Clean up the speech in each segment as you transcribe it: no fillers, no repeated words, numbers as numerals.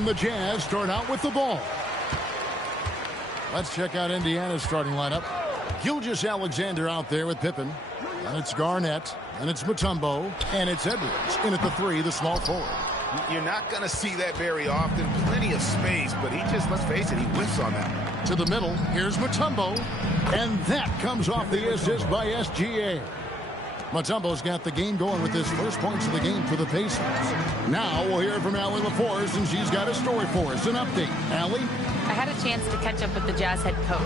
And the Jazz start out with the ball. Let's check out Indiana's starting lineup. Gilgeous-Alexander out there with Pippen. And it's Garnett. And it's Mutombo. And it's Edwards. In at the 3, the small forward. You're not going to see that very often. Plenty of space, but he just, let's face it, he whiffs on that. To the middle, here's Mutombo. And that comes off the assist by SGA. Mutombo's got the game going with his first points of the game for the Pacers. Now we'll hear from Allie LaForce, and she's got a story for us. An update. Allie? I had a chance to catch up with the Jazz head coach.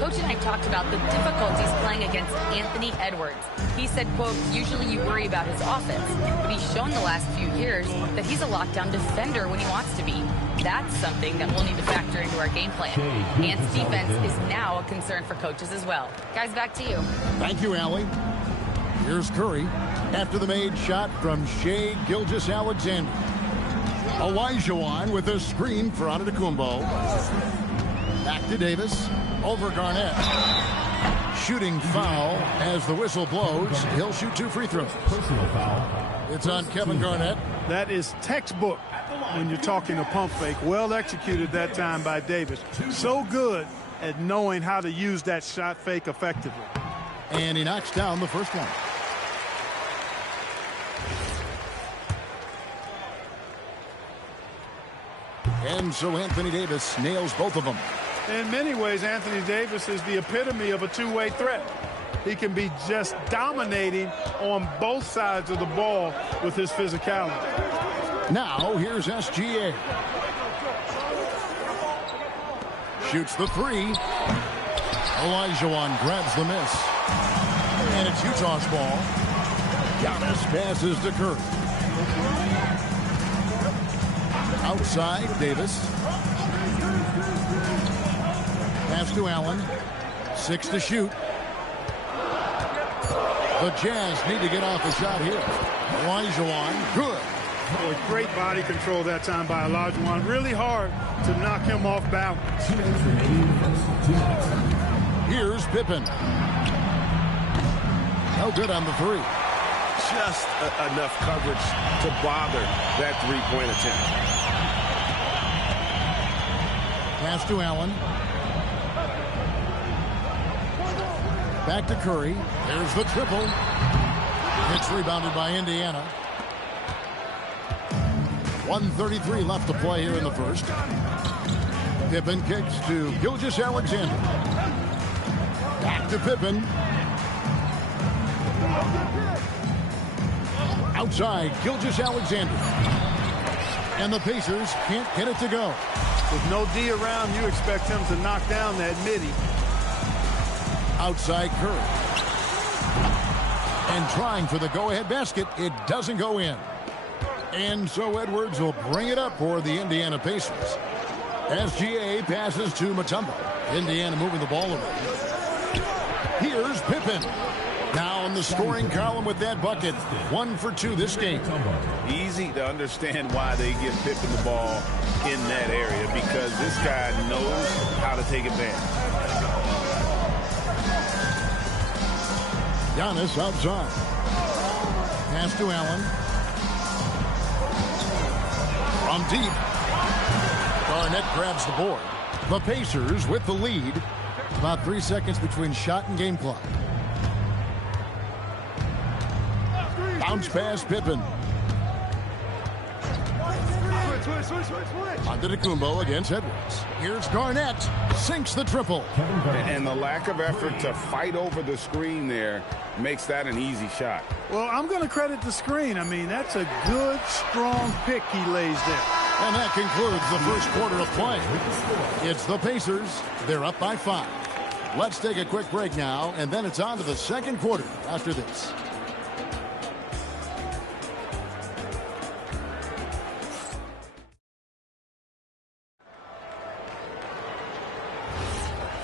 Coach and I talked about the difficulties playing against Anthony Edwards. He said, quote, usually you worry about his offense, but he's shown the last few years that he's a lockdown defender when he wants to be. That's something that we'll need to factor into our game plan. Ant's defense is now a concern for coaches as well. Guys, back to you. Thank you, Allie. Here's Curry after the made shot from Shai Gilgeous-Alexander. Olajuwon with a screen for Antetokounmpo. Back to Davis. Over Garnett. Shooting foul as the whistle blows. He'll shoot 2 free throws. Personal foul. It's on Kevin Garnett. That is textbook when you're talking a pump fake. Well executed that time by Davis. So good at knowing how to use that shot fake effectively. And he knocks down the first one. And so Anthony Davis nails both of them. In many ways, Anthony Davis is the epitome of a two-way threat. He can be just dominating on both sides of the ball with his physicality. Now, here's SGA. Shoots the 3. Olajuwon grabs the miss. And it's Utah's ball. Giannis passes to Curry. Outside, Davis. Pass to Allen. 6 to shoot. The Jazz need to get off the shot here. Olajuwon, good. Boy, great body control that time by Olajuwon. Really hard to knock him off balance. Here's Pippen. No good on the 3. Just enough coverage to bother that three-point attempt. Pass to Allen. Back to Curry. There's the triple. It's rebounded by Indiana. 1:33 left to play here in the first. Pippen kicks to Gilgeous-Alexander. Back to Pippen. Outside, Gilgeous-Alexander. And the Pacers can't get it to go. With no D around, you expect him to knock down that midi. Outside Curry. And trying for the go-ahead basket. It doesn't go in. And so Edwards will bring it up for the Indiana Pacers. SGA passes to Mutombo. Indiana moving the ball around. Here's Pippen. Now in the scoring column with that bucket. 1 for 2 this game. Easy to understand why they give Pippen the ball in that area, because this guy knows how to take advantage. Giannis outside. Pass to Allen. From deep. Garnett grabs the board. The Pacers with the lead. About 3 seconds between shot and game clock. Bounce pass, Pippen. Antetokounmpo against Edwards. Here's Garnett. Sinks the triple. And the lack of effort to fight over the screen there makes that an easy shot. Well, I'm going to credit the screen. I mean, that's a good, strong pick he lays there. And that concludes the first quarter of play. It's the Pacers. They're up by 5. Let's take a quick break now, and then it's on to the second quarter after this.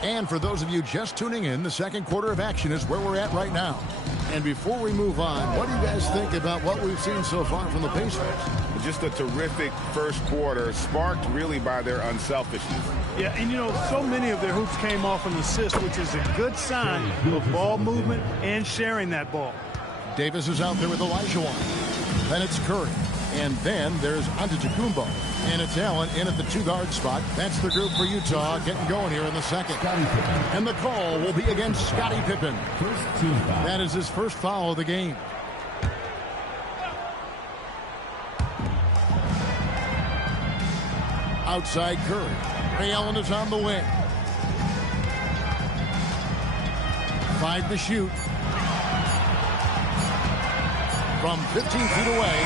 And for those of you just tuning in, the second quarter of action is where we're at right now. And before we move on, what do you guys think about what we've seen so far from the Pacers? Just a terrific first quarter, sparked really by their unselfishness. Yeah, and you know, so many of their hoops came off an assist, which is a good sign of ball movement and sharing that ball. Davis is out there with Olajuwon. Then it's Curry. And then there's Antetokounmpo. And it's Allen in at the 2-guard spot. That's the group for Utah getting going here in the second. And the call will be against Scottie Pippen. That is his first foul of the game. Outside Curry. Ray Allen is on the wing. 5 to shoot. From 15 feet away.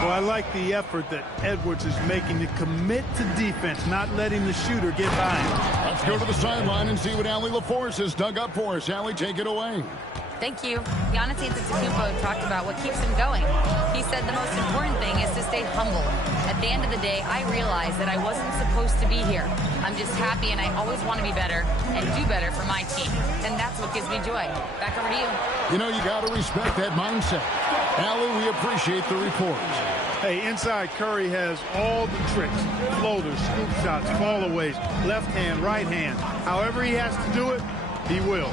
Well, I like the effort that Edwards is making to commit to defense, not letting the shooter get by him. Let's go to the sideline and see what Allie LaForce has dug up for us. Allie, take it away. Thank you. Giannis Antetokounmpo talked about what keeps him going. He said the most important thing is to stay humble. At the end of the day, I realized that I wasn't supposed to be here. I'm just happy, and I always want to be better and do better for my team. And that's what gives me joy. Back over to you. You know, you got to respect that mindset. Allie, we appreciate the report. Hey, inside Curry has all the tricks. Floaters, scoop shots, fallaways, left hand, right hand. However he has to do it, he will.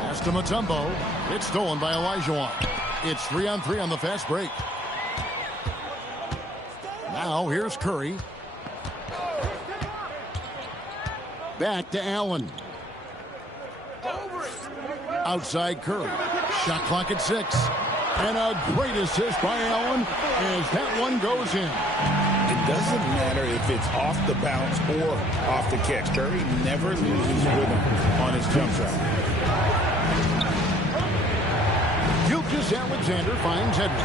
Pass to Mutombo. It's stolen by Olajuwon. It's 3-on-3 on the fast break. Now here's Curry. Back to Allen. Outside Curry. Shot clock at 6. And a great assist by Allen as that one goes in. It doesn't matter if it's off the bounce or off the catch. Curry never loses rhythm on his jump shot. Gilgeous-Alexander finds Edwards.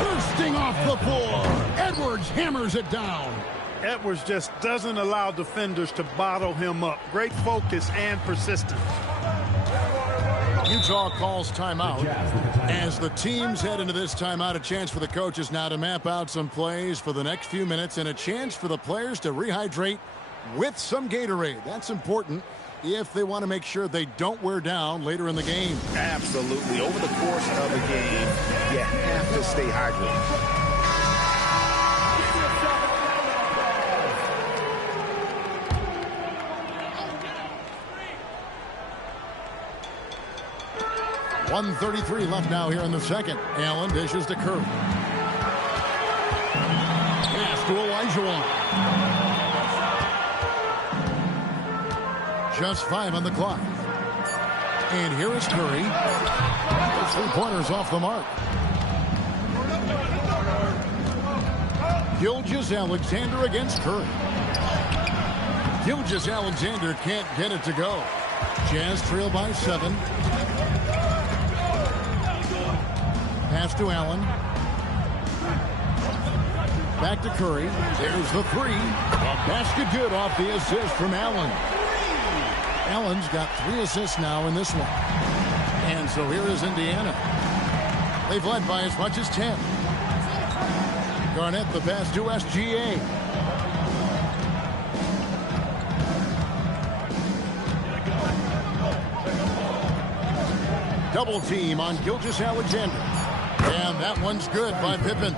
Bursting off the floor. Edwards hammers it down. Edwards just doesn't allow defenders to bottle him up. Great focus and persistence. Utah calls timeout. As the teams head into this timeout, a chance for the coaches now to map out some plays for the next few minutes and a chance for the players to rehydrate with some Gatorade. That's important if they want to make sure they don't wear down later in the game. Absolutely. Over the course of the game, you have to stay hydrated. .133 left now here in the second. Allen dishes to Curry. Pass to Olajuwon. Just 5 on the clock. And here is Curry. The 3-pointers off the mark. Gilgeous-Alexander against Curry. Gilgeous-Alexander can't get it to go. Jazz trail by 7. Pass to Allen. Back to Curry. There's the 3. A basket good off the assist from Allen. Allen's got 3 assists now in this one. And so here is Indiana. They've led by as much as 10. Garnett the pass to SGA. Double team on Gilgeous-Alexander. And that one's good by Pippen.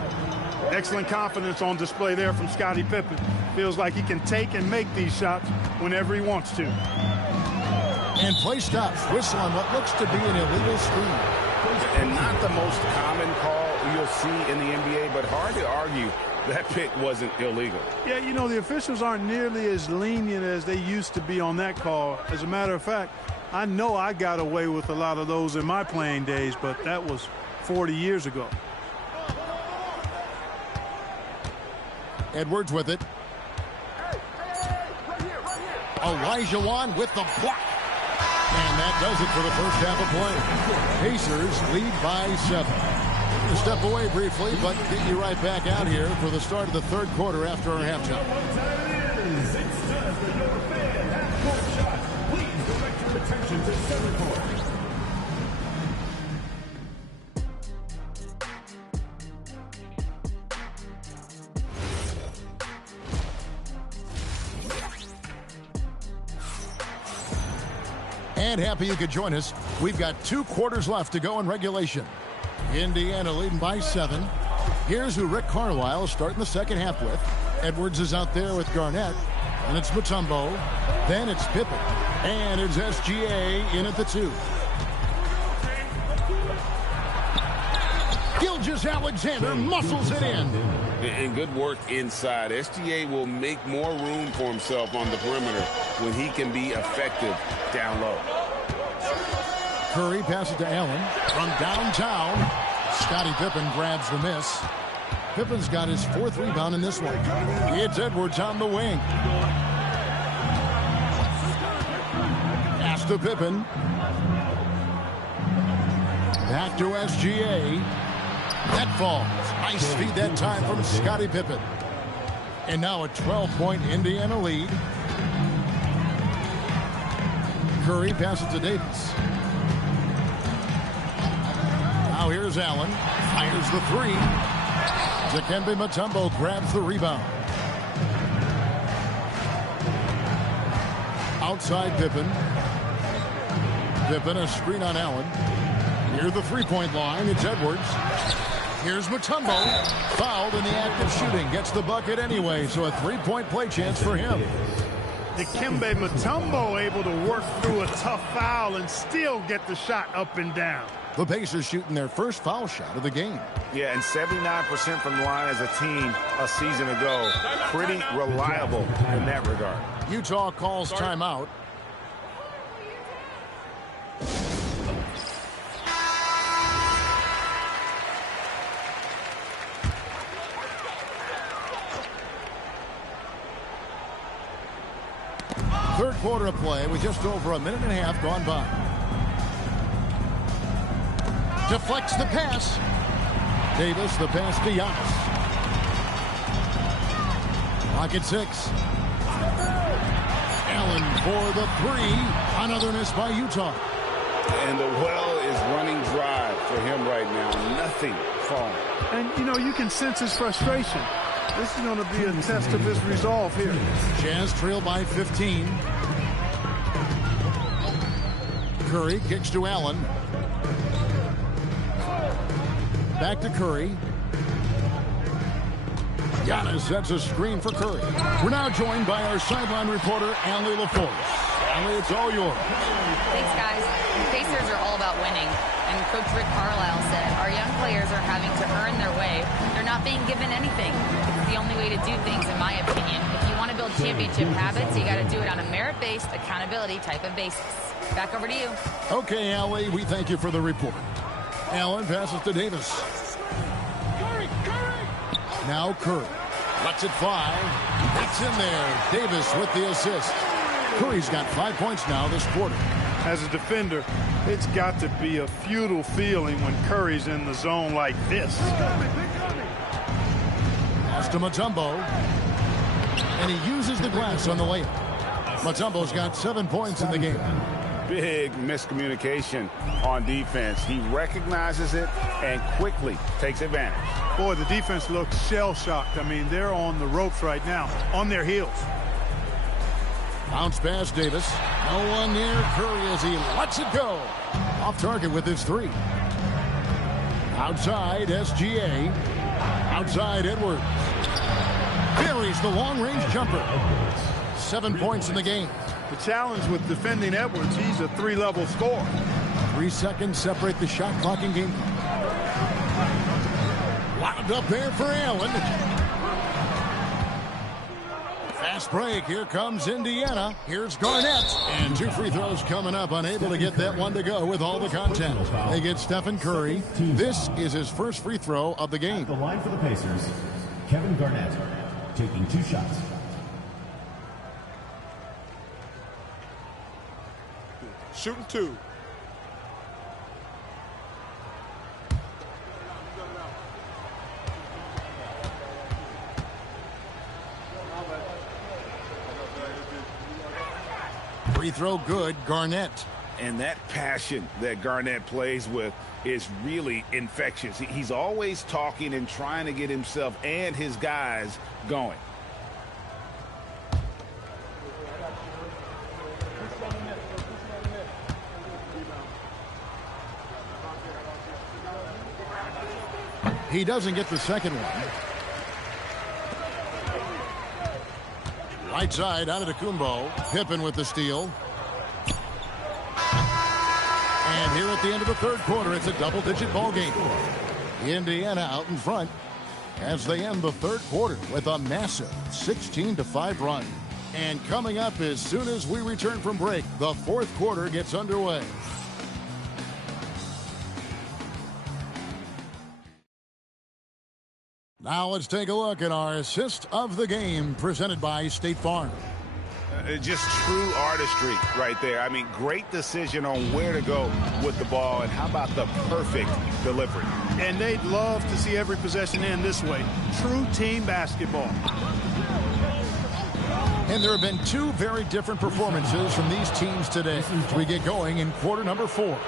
Excellent confidence on display there from Scottie Pippen. Feels like he can take and make these shots whenever he wants to. And play stops. Whistle on what looks to be an illegal screen. And not the most common call you'll see in the NBA, but hard to argue that pick wasn't illegal. Yeah, you know, the officials aren't nearly as lenient as they used to be on that call. As a matter of fact, I know I got away with a lot of those in my playing days, but that was 40 years ago. Edwards with it. Olajuwon with the block. And that does it for the first half of play. Pacers lead by 7. We'll step away briefly, but get you right back out here for the start of the third quarter after our halftime. Attention to center court. And happy you could join us. We've got 2 quarters left to go in regulation. Indiana leading by 7. Here's who Rick Carlisle is starting the second half with. Edwards is out there with Garnett. And it's Mutombo. Then it's Pippen. And it's SGA in at the 2. Gilgeous-Alexander muscles it in. And good work inside. SGA will make more room for himself on the perimeter when he can be effective down low. Curry passes to Allen from downtown. Scottie Pippen grabs the miss. Pippen's got his 4th rebound in this one. It's Edwards on the wing. Pass to Pippen. Back to SGA. That falls. Nice feed that time from Scottie Pippen. And now a 12-point Indiana lead. Curry passes to Davis. Now here's Allen. Fires the 3. Dikembe Mutombo grabs the rebound. Outside Pippen. Pippen a screen on Allen. Near the 3-point line, it's Edwards. Here's Mutombo. Fouled in the act of shooting. Gets the bucket anyway, so a 3-point play chance for him. Dikembe Mutombo able to work through a tough foul and still get the shot up and down. The Pacers shooting their first foul shot of the game. Yeah, and 79% from the line as a team a season ago. Pretty reliable in that regard. Utah calls timeout. Third quarter of play with just over a minute and a half gone by. Deflects the pass. Davis, the pass to Giannis. Pocket 6. Allen for the 3. Another miss by Utah. And the well is running dry for him right now. Nothing falling. And, you know, you can sense his frustration. This is going to be a test of his resolve here. Jazz trail by 15. Curry kicks to Allen. Back to Curry. Giannis sets a screen for Curry. We're now joined by our sideline reporter, Allie LaForce. Allie, it's all yours. Thanks, guys. The Pacers are all about winning. And Coach Rick Carlisle said, our young players are having to earn their way. They're not being given anything. It's the only way to do things, in my opinion. If you want to build championship habits, you got to do it on a merit-based, accountability type of basis. Back over to you. Okay, Allie, we thank you for the report. Allen passes to Davis. Now Curry lets it fly. That's in there. Davis with the assist. Curry's got 5 points now this quarter. As a defender, it's got to be a futile feeling when Curry's in the zone like this. Pass to Mutombo. And he uses the glass on the layup. Mutombo's got 7 points in the game. Big miscommunication on defense. He recognizes it and quickly takes advantage. Boy, the defense looks shell-shocked. I mean, they're on the ropes right now, on their heels. Bounce pass, Davis. No one near Curry as he lets it go. Off target with his 3. Outside, SGA. Outside, Edwards. Buries the long-range jumper. 7 points in the game. The challenge with defending Edwards, he's a 3-level scorer. 3 seconds separate the shot clock in game. Wound up there for Allen. Fast break. Here comes Indiana. Here's Garnett. And 2 free throws coming up. Unable to get that one to go with all the content. They get Stephen Curry. This is his first free throw of the game. The line for the Pacers, Kevin Garnett, taking 2 shots. Shooting 2. Free throw good, Garnett. And that passion that Garnett plays with is really infectious. He's always talking and trying to get himself and his guys going. He doesn't get the second one. Right side, Antetokounmpo. Pippen with the steal. And here at the end of the third quarter, it's a double-digit ball game. Indiana out in front as they end the third quarter with a massive 16-5 run. And coming up as soon as we return from break, the fourth quarter gets underway. Now let's take a look at our assist of the game presented by State Farm. Just true artistry right there. I mean, great decision on where to go with the ball, and how about the perfect delivery? And they'd love to see every possession end this way. True team basketball. And there have been two very different performances from these teams today. We get going in quarter number 4.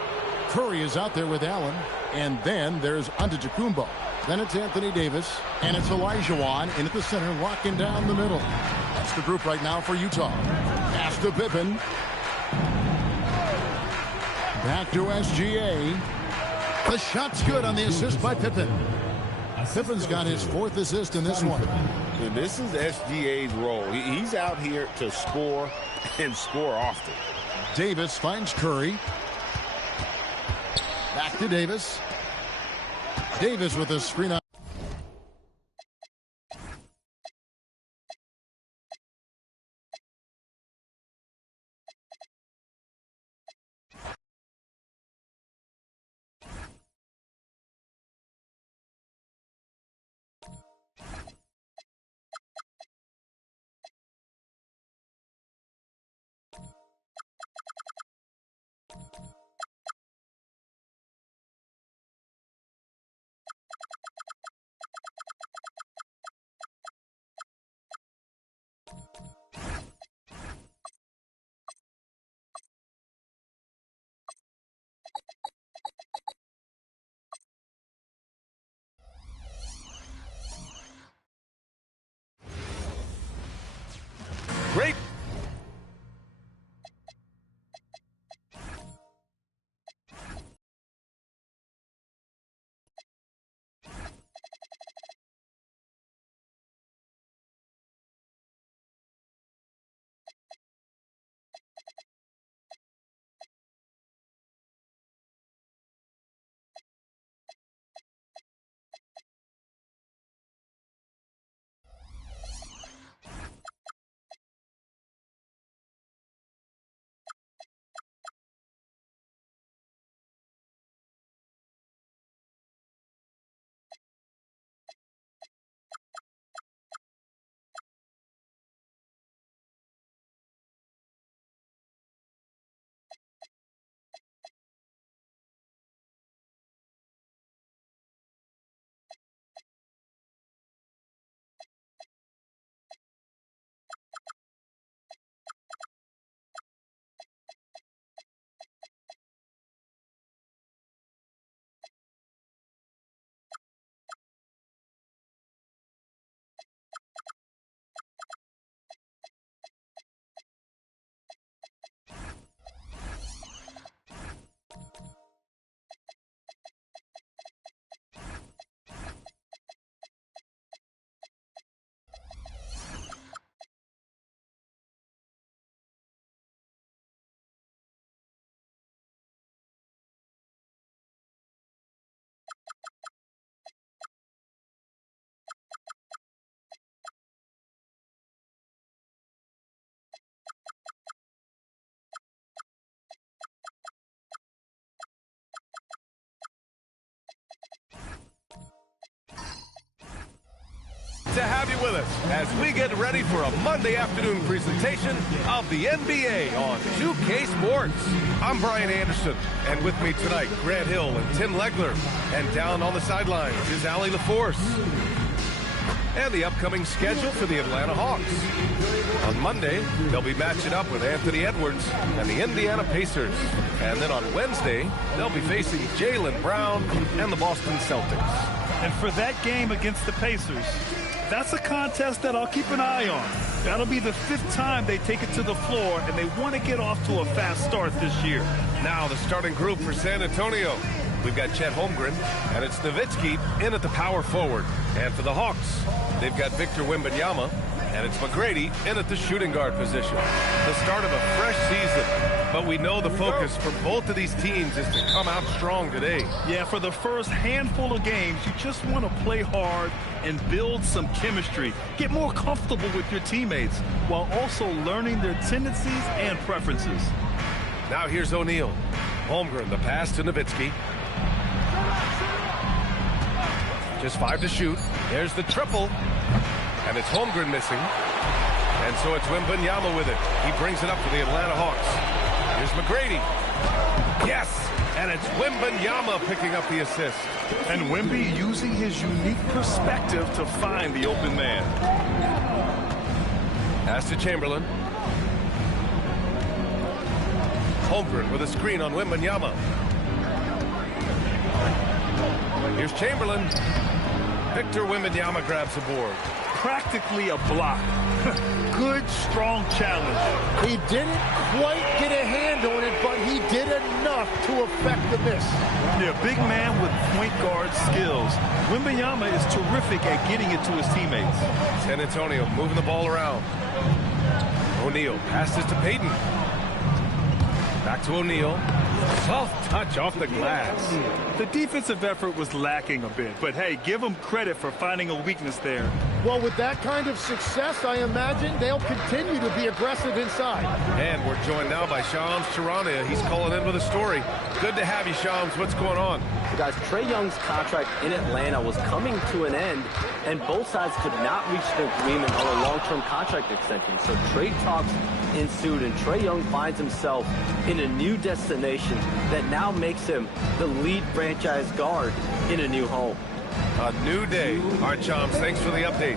Curry is out there with Allen, and then there's Antetokounmpo. Then it's Anthony Davis, and it's Olajuwon in at the center, locking down the middle. That's the group right now for Utah. Pass to Pippen. Back to SGA. The shot's good on the assist by Pippen. Pippen's got his 4th assist in this one. And this is SGA's role. He's out here to score and score often. Davis finds Curry. Back to Davis. Davis with a screen out. Great. To have you with us as we get ready for a Monday afternoon presentation of the NBA on 2K Sports. I'm Brian Anderson, and with me tonight, Grant Hill and Tim Legler. And down on the sidelines is Allie LaForce. And the upcoming schedule for the Atlanta Hawks. On Monday, they'll be matching up with Anthony Edwards and the Indiana Pacers. And then on Wednesday, they'll be facing Jaylen Brown and the Boston Celtics. And for that game against the Pacers, that's a contest that I'll keep an eye on. That'll be the 5th time they take it to the floor, and they want to get off to a fast start this year. Now the starting group for San Antonio. We've got Chet Holmgren, and it's Nowitzki in at the power forward. And for the Hawks, they've got Victor Wembanyama, And it's McGrady in at the shooting guard position. The start of a fresh season. But we know the focus for both of these teams is to come out strong today. Yeah, for the first handful of games, you just want to play hard and build some chemistry. Get more comfortable with your teammates while also learning their tendencies and preferences. Now here's O'Neal. Holmgren, the pass to Nowitzki. Just 5 to shoot. There's the triple. And it's Holmgren missing. And so it's Wembanyama with it. He brings it up for the Atlanta Hawks. Here's McGrady. Yes! And it's Wembanyama picking up the assist. And Wemby using his unique perspective to find the open man. Pass to Chamberlain. Holmgren with a screen on Wembanyama. Here's Chamberlain. Victor Wembanyama grabs the board. Practically a block. Good, strong challenge. He didn't quite get a hand on it, but he did enough to affect the miss. Yeah, big man with point guard skills. Wembanyama is terrific at getting it to his teammates. San Antonio moving the ball around. O'Neal passes to Payton. Back to O'Neal. Soft touch off the glass. The defensive effort was lacking a bit, but hey, give them credit for finding a weakness there. Well, with that kind of success, I imagine they'll continue to be aggressive inside. And we're joined now by Shams Charania. He's calling in with a story. Good to have you, Shams. What's going on? Guys, Trae Young's contract in Atlanta was coming to an end, and both sides could not reach an agreement on a long-term contract extension. So trade talks ensued, and Trae Young finds himself in a new destination that now makes him the lead franchise guard in a new home. A new day. All right, Shams, thanks for the update.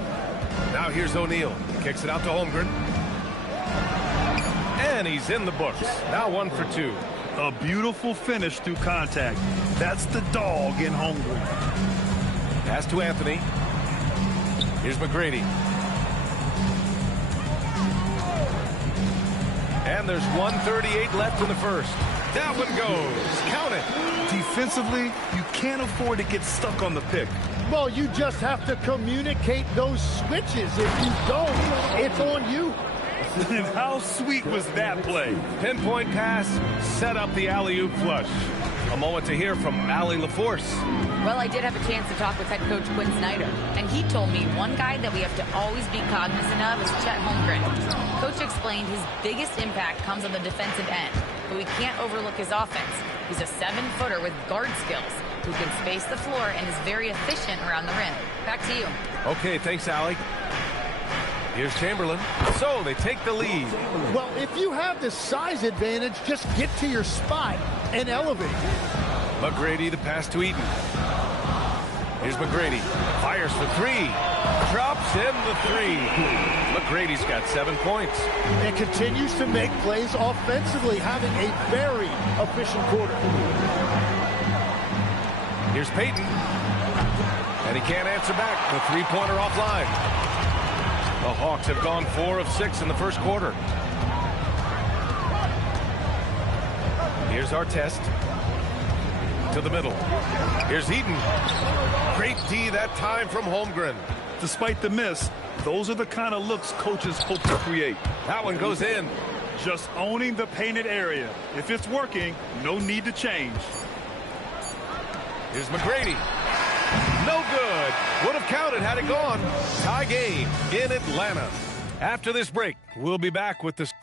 Now here's O'Neal. Kicks it out to Holmgren. And he's in the books. Now 1 for 2. A beautiful finish through contact. That's the dog in Holmgren. Pass to Anthony. Here's McGrady. And there's 1:38 left in the first. That one goes. Count it. Defensively, you can't afford to get stuck on the pick. Well, you just have to communicate those switches. If you don't, it's on you. And how sweet was that play? Pinpoint pass, set up the alley-oop flush. A moment to hear from Allie LaForce. Well, I did have a chance to talk with head coach Quinn Snyder, and he told me one guy that we have to always be cognizant of is Chet Holmgren. Coach explained his biggest impact comes on the defensive end, but we can't overlook his offense. He's a 7-footer with guard skills who can space the floor and is very efficient around the rim. Back to you. Okay, thanks, Allie. Here's Chamberlain. So they take the lead. Well, if you have the size advantage, just get to your spot and elevate. McGrady, the pass to Eaton. Here's McGrady. Fires for 3. Drops in the 3. McGrady's got 7 points. And continues to make plays offensively, having a very efficient quarter. Here's Payton. And he can't answer back. The three-pointer offline. The Hawks have gone 4 of 6 in the first quarter. Here's Artest. To the middle. Here's Eaton. Great D that time from Holmgren. Despite the miss, those are the kind of looks coaches hope to create. That one goes in. Just owning the painted area. If it's working, no need to change. Here's McGrady. No good. Would have counted had it gone. Tie game in Atlanta. After this break, we'll be back with this.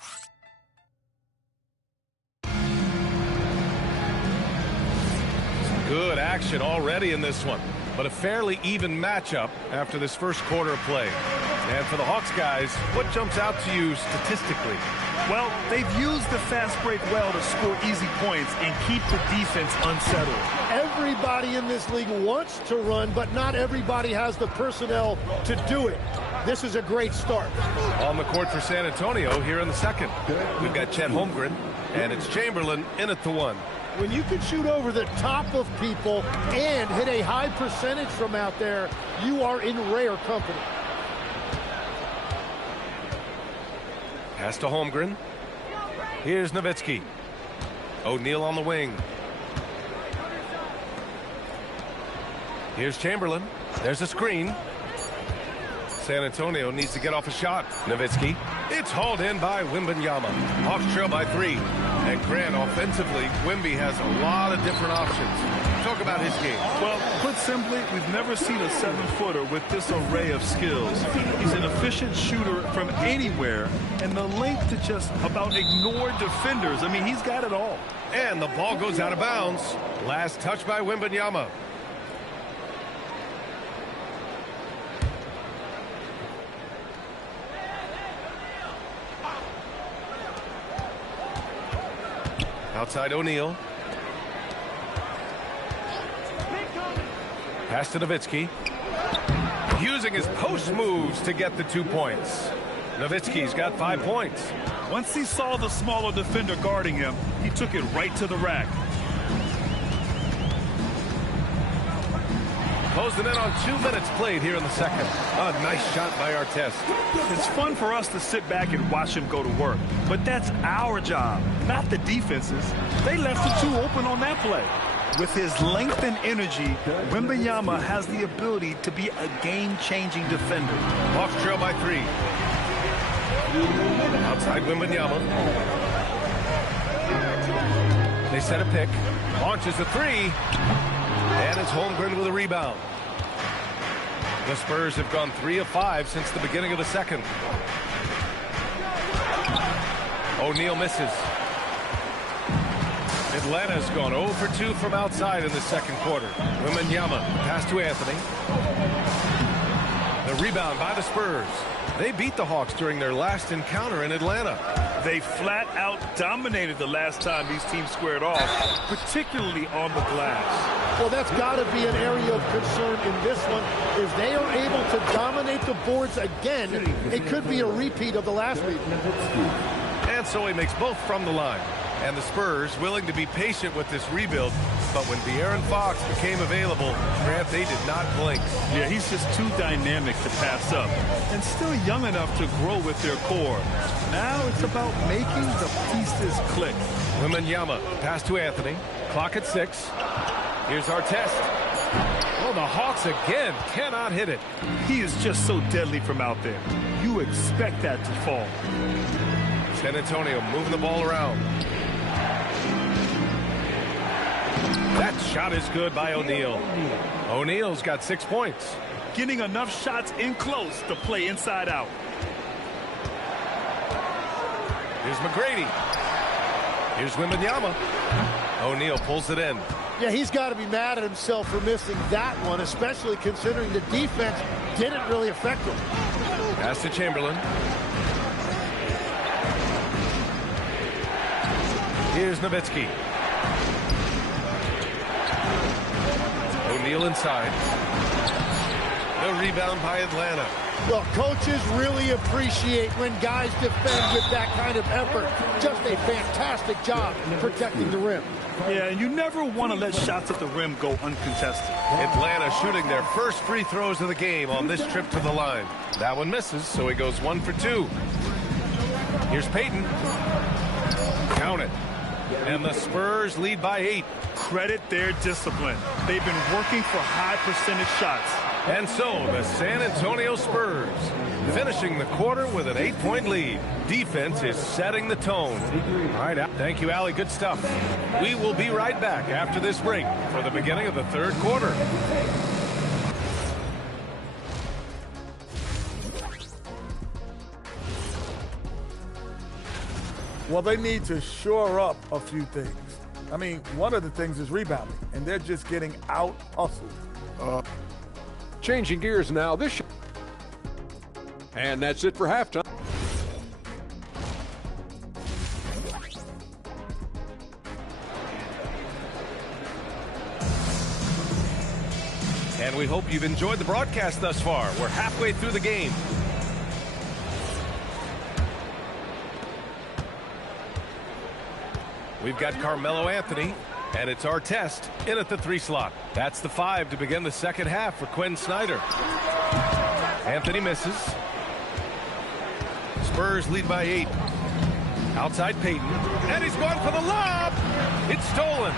Some good action already in this one, but a fairly even matchup after this first quarter of play. And for the Hawks guys, what jumps out to you statistically? Well, they've used the fast break well to score easy points and keep the defense unsettled. Everybody in this league wants to run, but not everybody has the personnel to do it. This is a great start. On the court for San Antonio here in the second. We've got Chet Holmgren, and it's Chamberlain in at the 1. When you can shoot over the top of people and hit a high percentage from out there, you are in rare company. Pass to Holmgren. Here's Nowitzki. O'Neal on the wing. Here's Chamberlain. There's a screen. San Antonio needs to get off a shot. Nowitzki. It's hauled in by Wembanyama. Hawks trail by 3. And Grant, offensively, Wemby has a lot of different options. Talk about his game. Well, put simply, we've never seen a 7-footer with this array of skills. He's an efficient shooter from anywhere, and the length to just about ignore defenders. I mean, he's got it all. And the ball goes out of bounds. Last touch by Wembanyama. Outside O'Neal. Pass to Nowitzki. Using his post moves to get the 2 points. Nowitzki's got 5 points. Once he saw the smaller defender guarding him, he took it right to the rack. Closing in on 2 minutes played here in the second. A nice shot by Artest. It's fun for us to sit back and watch him go to work, but that's our job, not the defense's. They left the 2 open on that play. With his length and energy, Wembanyama has the ability to be a game-changing defender. Hawks trail by 3. Outside Wembanyama. They set a pick. Launches a 3. And it's Holmgren with a rebound. The Spurs have gone 3 of 5 since the beginning of the second. O'Neal misses. Atlanta's gone 0 for 2 from outside in the second quarter. Wembanyama, pass to Anthony. The rebound by the Spurs. They beat the Hawks during their last encounter in Atlanta. They flat out dominated the last time these teams squared off, particularly on the glass. Well, that's got to be an area of concern in this one. If they are able to dominate the boards again, it could be a repeat of the last week. And so he makes both from the line. And the Spurs willing to be patient with this rebuild, but when De'Aaron Fox became available, Grant, they did not blink. Yeah, he's just too dynamic to pass up, and still young enough to grow with their core. Now it's about making the pieces click. Wembanyama, pass to Anthony. Clock at 6. Here's Artest. Oh, the Hawks again cannot hit it. He is just so deadly from out there. You expect that to fall. San Antonio moving the ball around. That shot is good by O'Neal. O'Neal's got 6 points. Getting enough shots in close to play inside out. Here's McGrady. Here's Wembanyama. O'Neal pulls it in. Yeah, he's got to be mad at himself for missing that one, especially considering the defense didn't really affect him. Pass to Chamberlain. Here's Nowitzki. O'Neal inside. The rebound by Atlanta. Well, coaches really appreciate when guys defend with that kind of effort. Just a fantastic job protecting the rim. Yeah, and you never want to let shots at the rim go uncontested. Atlanta shooting their first free throws of the game on this trip to the line. That one misses, so he goes 1 for 2. Here's Payton. Count it. And the Spurs lead by 8. Credit their discipline. They've been working for high percentage shots. And so the San Antonio Spurs finishing the quarter with an 8-point lead. Defense is setting the tone. All right, thank you, Allie. Good stuff. We will be right back after this break for the beginning of the third quarter. Well, they need to shore up a few things. I mean, one of the things is rebounding, and they're just getting out-hustled. Changing gears now. And that's it for halftime. And we hope you've enjoyed the broadcast thus far. We're halfway through the game. We've got Carmelo Anthony, and it's Artest in at the 3 slot. That's the 5 to begin the second half for Quinn Snyder. Anthony misses. Spurs lead by 8. Outside Payton, and he's gone for the lob. It's stolen.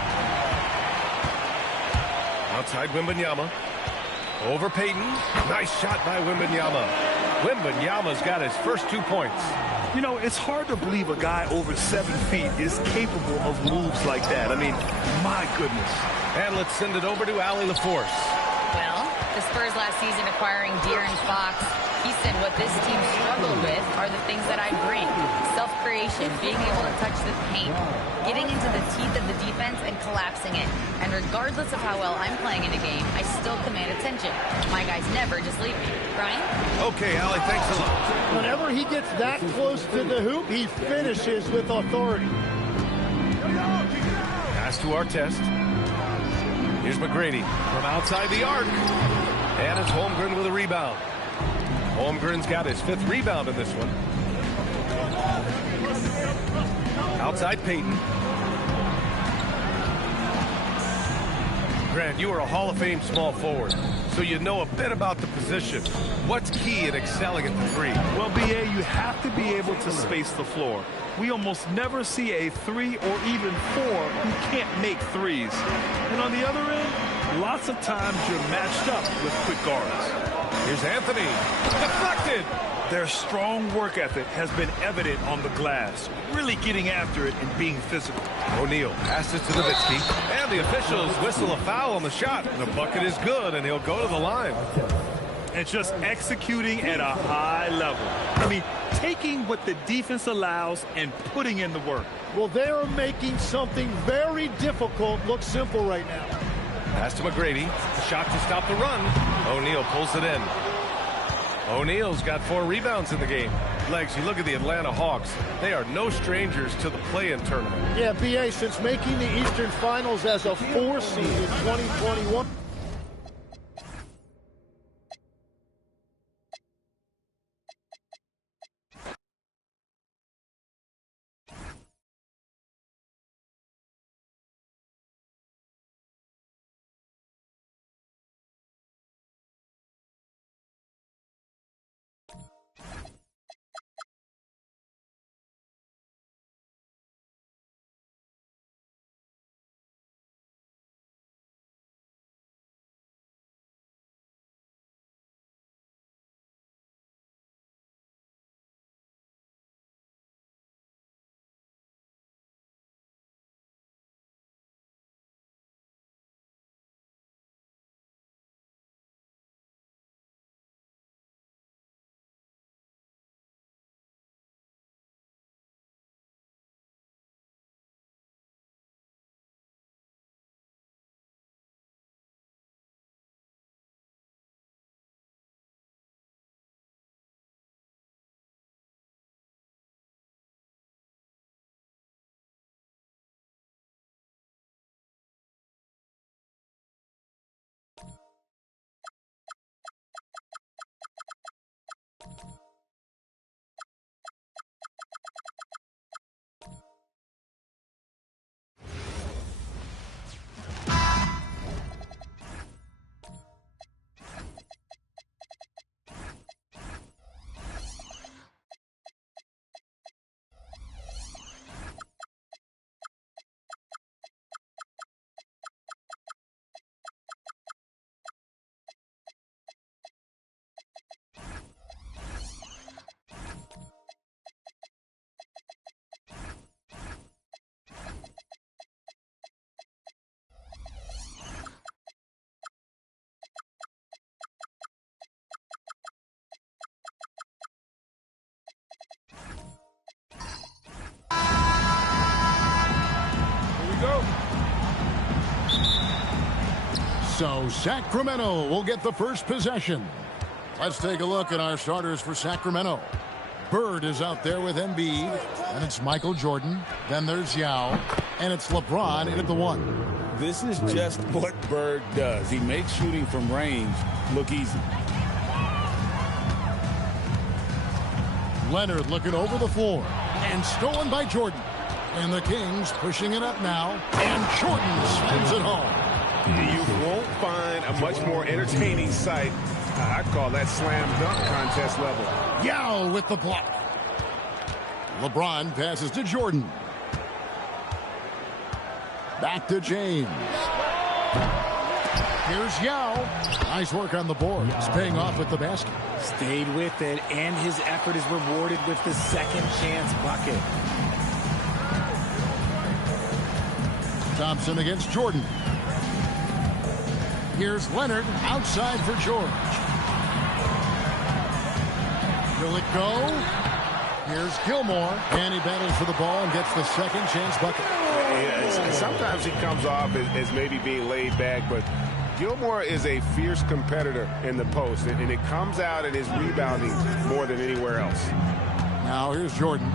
Outside Wembanyama. Over Payton. Nice shot by Wembanyama. Wembanyama's got his first 2 points. You know, it's hard to believe a guy over 7 feet is capable of moves like that. I mean, my goodness. And let's send it over to Allie LaForce. Well, the Spurs last season acquiring De'Aaron Fox, he said what this team struggled with are the things that I bring. Self-creation, being able to touch the paint, getting into the teeth of the defense and collapsing it. And regardless of how well I'm playing in a game, I still command attention. My guys never just leave me. Brian? Okay, Allie, thanks a lot. Whenever he gets that close to the hoop, he finishes with authority. Pass to Artest. Here's McGrady from outside the arc. And it's Holmgren with a rebound. Holmgren's got his 5th rebound in this one. Outside Payton. Grant, you are a Hall of Fame small forward, so you know a bit about the position. What's key in excelling at the 3? Well, B.A., you have to be able to space the floor. We almost never see a 3 or even 4 who can't make threes. And on the other end, lots of times you're matched up with quick guards. Here's Anthony. Deflected. Their strong work ethic has been evident on the glass, really getting after it and being physical. O'Neal passes to Nowitzki, and the officials whistle a foul on the shot. The bucket is good, and he'll go to the line. And just executing at a high level. I mean, taking what the defense allows and putting in the work. Well, they are making something very difficult look simple right now. Pass to McGrady. Shot to stop the run. O'Neal pulls it in. O'Neal's got 4 rebounds in the game. Legs, you look at the Atlanta Hawks. They are no strangers to the play-in tournament. Yeah, B.A., since making the Eastern Finals as a 4 seed in 2021. So Sacramento will get the first possession. Let's take a look at our starters for Sacramento. Bird is out there with Embiid, and it's Michael Jordan. Then there's Yao, and it's LeBron in at the 1. This is just what Bird does. He makes shooting from range look easy. Leonard looking over the floor, and stolen by Jordan. And the Kings pushing it up now, and Jordan spins it home. You won't find a much more entertaining sight. I'd call that slam dunk contest level. Yao with the block. LeBron passes to Jordan. Back to James. Here's Yao. Nice work on the board. He's paying off with the basket. Stayed with it, and his effort is rewarded with the second chance bucket. Thompson against Jordan. Here's Leonard outside for George. Will it go? Here's Gilmore, and he battles for the ball and gets the second chance bucket. Yeah, sometimes he comes off as maybe being laid back, but Gilmore is a fierce competitor in the post, and it comes out in his rebounding more than anywhere else. Now here's Jordan.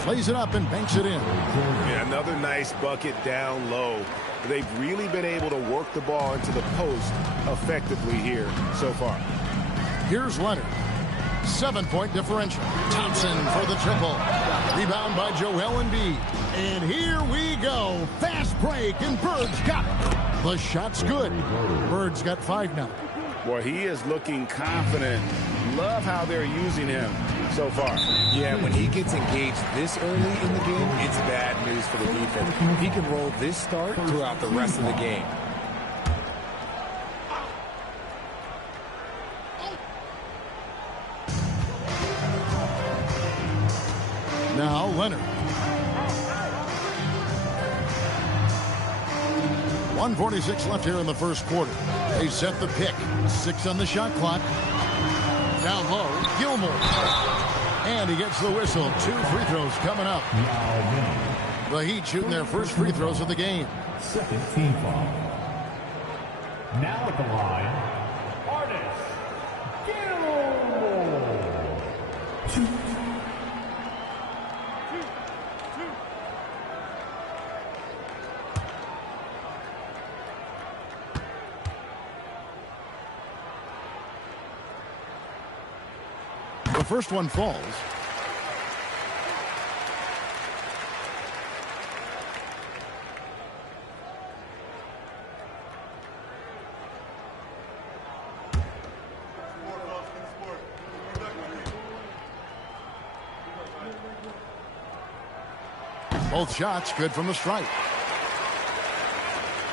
Plays it up and banks it in. Yeah, another nice bucket down low. They've really been able to work the ball into the post effectively here so far. Here's Leonard. 7-point differential. Thompson for the triple. Rebound by Joel Embiid. And here we go. Fast break, and Bird's got it. The shot's good. Bird's got 5 now. Boy, he is looking confident. Love how they're using him so far. Yeah, when he gets engaged this early in the game, it's bad news for the defense. If he can roll this start throughout the rest of the game. Now Leonard. 1:46 left here in the first quarter. They set the pick. 6 on the shot clock. Down low, Gilmore. And he gets the whistle. 2 free throws coming up. The Heat shooting their first free throws of the game. Second team foul. Now at the line, Artis Gilmore. The first one falls. Both shots good from the stripe.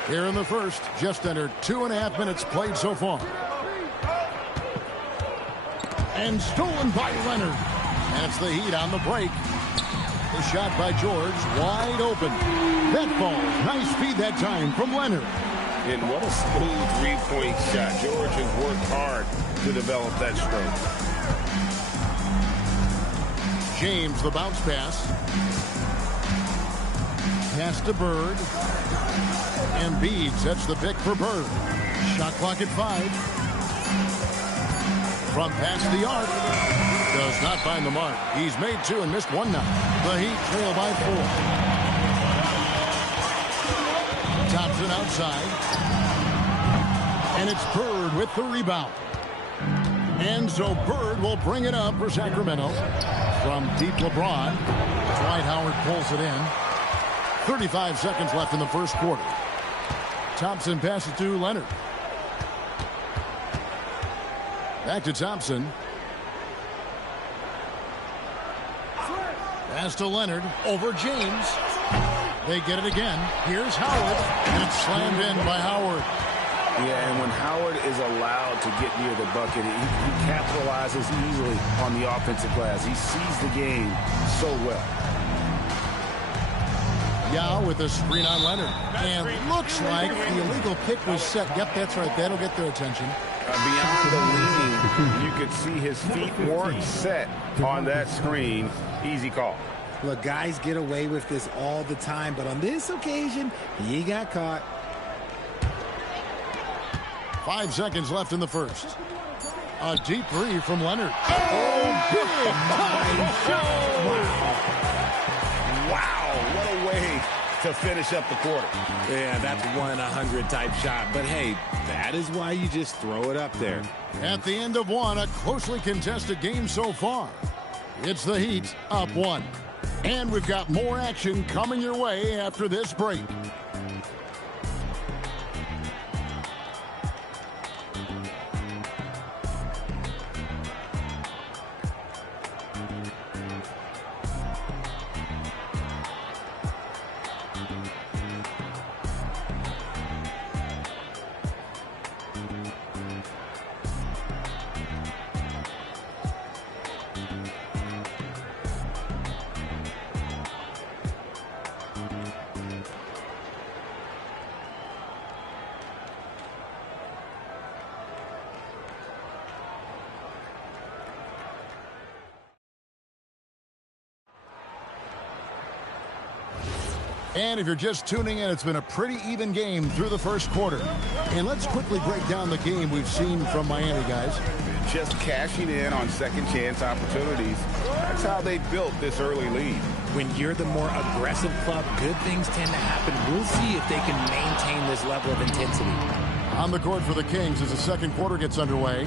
Here in the first, just under 2.5 minutes played so far. And stolen by Leonard. And it's the Heat on the break. The shot by George, wide open. That ball, nice feed that time from Leonard. And what a smooth three-point shot. George has worked hard to develop that stroke. James, the bounce pass. Pass to Bird. Embiid sets the pick for Bird. Shot clock at 5. From past the arc. Does not find the mark. He's made 2 and missed 1 now. The Heat trail by 4. Thompson outside. And it's Bird with the rebound. And so Bird will bring it up for Sacramento. From deep LeBron. Dwight Howard pulls it in. 35 seconds left in the first quarter. Thompson passes to Leonard. Back to Thompson. Pass to Leonard over James. They get it again. Here's Howard. And it's slammed in by Howard. Yeah, and when Howard is allowed to get near the bucket, he capitalizes easily on the offensive glass. He sees the game so well. Yao with a screen on Leonard. And looks like the illegal pick was set. Yep, that's right. That'll get their attention. Beyond the leaning, you could see his feet weren't set on that screen. Easy call. Look, guys get away with this all the time, but on this occasion, he got caught. 5 seconds left in the first. A deep three from Leonard. Oh, big time shot. Wow, what a way to finish up the quarter. Yeah, that's 1 in 100 type shot. But hey, that is why you just throw it up there. At the end of 1, a closely contested game so far. It's the Heat up 1. And we've got more action coming your way after this break. And if you're just tuning in, it's been a pretty even game through the first quarter. And let's quickly break down the game we've seen from Miami, guys. Just cashing in on second chance opportunities. That's how they built this early lead. When you're the more aggressive club, good things tend to happen. We'll see if they can maintain this level of intensity. On the court for the Kings as the second quarter gets underway.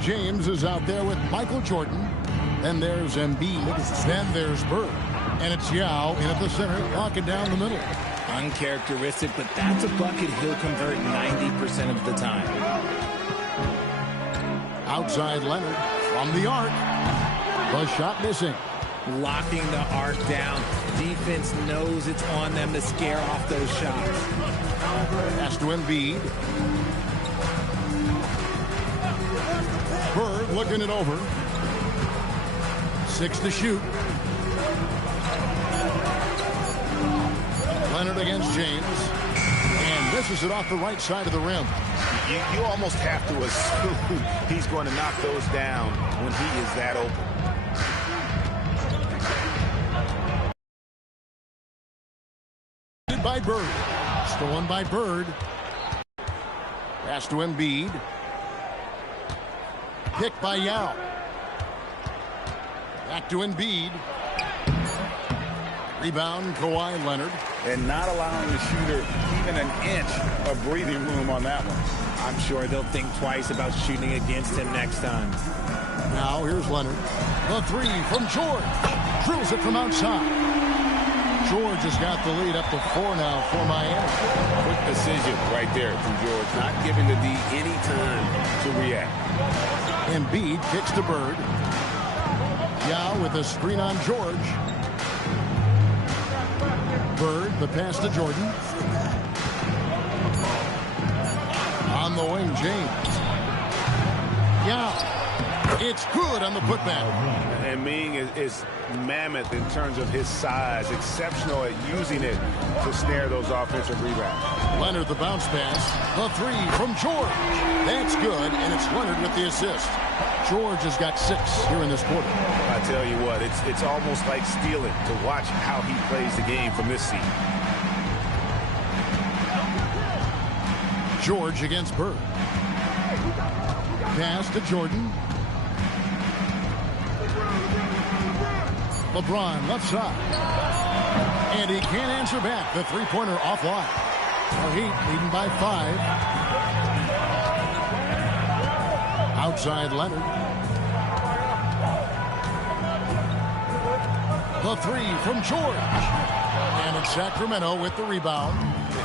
James is out there with Michael Jordan. Then there's Embiid. Then there's Bird. And it's Yao in at the center, locking down the middle. Uncharacteristic, but that's a bucket he'll convert 90% of the time. Outside Leonard from the arc. The shot missing. Locking the arc down. Defense knows it's on them to scare off those shots. Pass to Embiid. Bird looking it over. 6 to shoot. Leonard against James. And misses it off the right side of the rim. You almost have to assume he's going to knock those down when he is that open. By Bird. Stolen by Bird. Pass to Embiid. Picked by Yao. Back to Embiid. Rebound, Kawhi Leonard. And not allowing the shooter even an inch of breathing room on that one. I'm sure they'll think twice about shooting against him next time. Now here's Leonard. The three from George. Drills it from outside. George has got the lead up to 4 now for Miami. Quick decision right there from George. Not giving the D any time to react. Embiid kicks to Bird. Yao with a screen on George. Bird, the pass to Jordan. On the wing, James. Yao. It's good on the putback. And Ming is mammoth in terms of his size. Exceptional at using it to snare those offensive rebounds. Leonard, the bounce pass. The three from George. That's good, and it's Leonard with the assist. George has got 6 here in this quarter. I tell you what, it's almost like stealing to watch how he plays the game from this seat. George against Bird. Pass to Jordan. LeBron left side. And he can't answer back. The three-pointer offline. The Heat leading by 5. Outside Leonard. The three from George. And it's Sacramento with the rebound.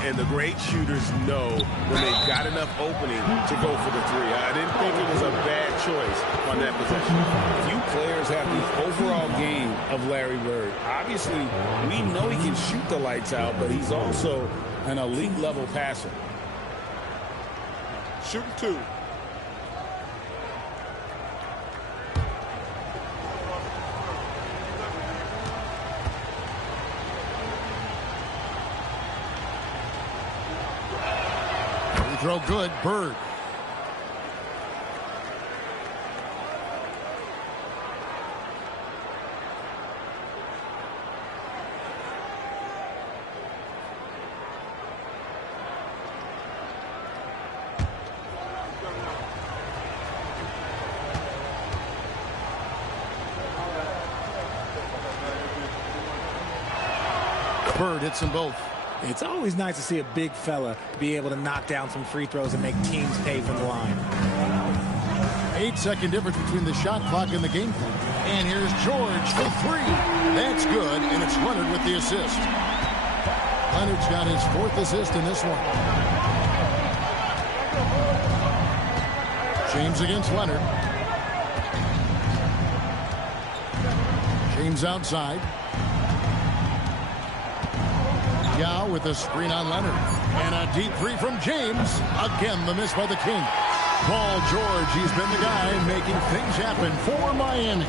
And the great shooters know when they've got enough opening to go for the three. I didn't think it was a bad choice on that possession. Few players have the overall game of Larry Bird. Obviously, we know he can shoot the lights out, but he's also an elite level passer. Shooting 2. Throw good, Bird. Bird hits them both. It's always nice to see a big fella be able to knock down some free throws and make teams pay from the line. 8-second difference between the shot clock and the game clock. And here's George for 3. That's good, and it's Leonard with the assist. Leonard's got his 4th assist in this one. James against Leonard. James outside. Yao with a screen on Leonard. And a deep 3 from James. Again, the miss by the King. Paul George, he's been the guy making things happen for Miami.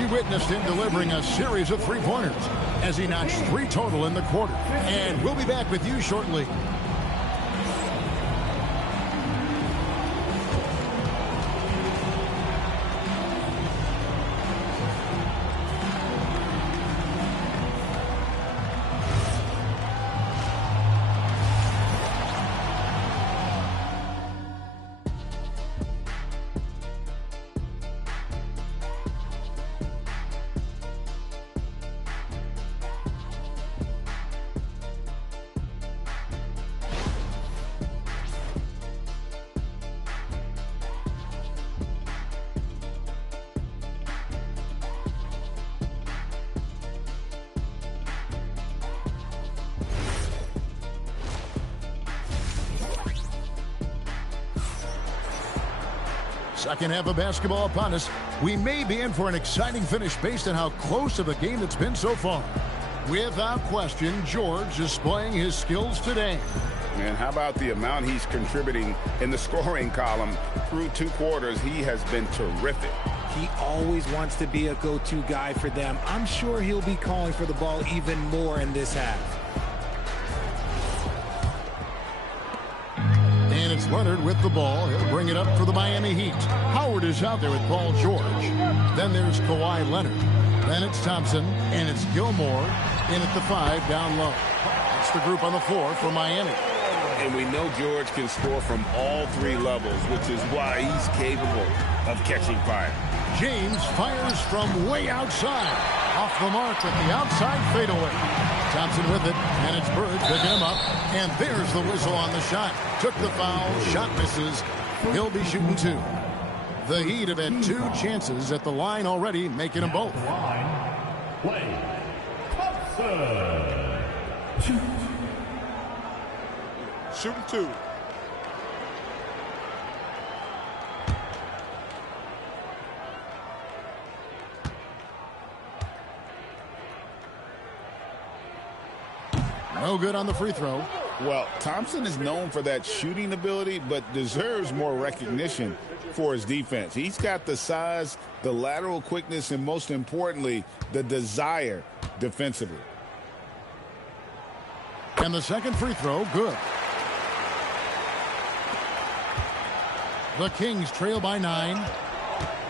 He witnessed him delivering a series of three-pointers as he notched 3 total in the quarter. And we'll be back with you shortly. Second half of basketball upon us. We may be in for an exciting finish based on how close of a game it's been so far. Without question, George displaying his skills today. And how about the amount he's contributing in the scoring column through 2 quarters? He has been terrific. He always wants to be a go-to guy for them. I'm sure he'll be calling for the ball even more in this half. And it's Leonard with the ball. He'll bring it up for the Miami Heat. Howard is out there with Paul George. Then there's Kawhi Leonard. Then it's Thompson, and it's Gilmore in at the 5 down low. That's the group on the floor for Miami. And we know George can score from all 3 levels, which is why he's capable of catching fire. James fires from way outside. Off the mark with the outside fadeaway. Thompson with it, and it's Bird picking him up. And there's the whistle on the shot. Took the foul, shot misses. He'll be shooting 2. The Heat have had 2 chances at the line already, making them both. Shooting 2. No good on the free throw. Well, Thompson is known for that shooting ability, but deserves more recognition for his defense. He's got the size, the lateral quickness, and most importantly, the desire defensively. And the second free throw, good. The Kings trail by 9.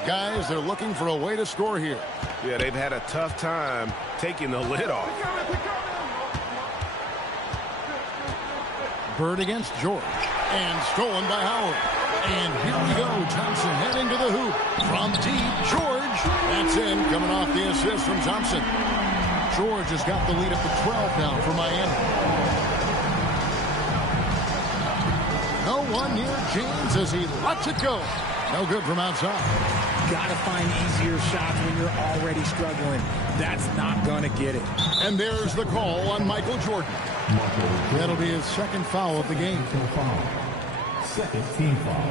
Guys, they're looking for a way to score here. Yeah, they've had a tough time taking the lid off. Bird against George. And stolen by Howard. And here we go. Thompson heading to the hoop. From deep, George. That's in, coming off the assist from Thompson. George has got the lead up to 12 now for Miami. No one near James as he lets it go. No good from outside. Gotta find easier shots when you're already struggling. That's not gonna get it. And there's the call on Michael Jordan. That'll be his second foul of the game. Second team foul.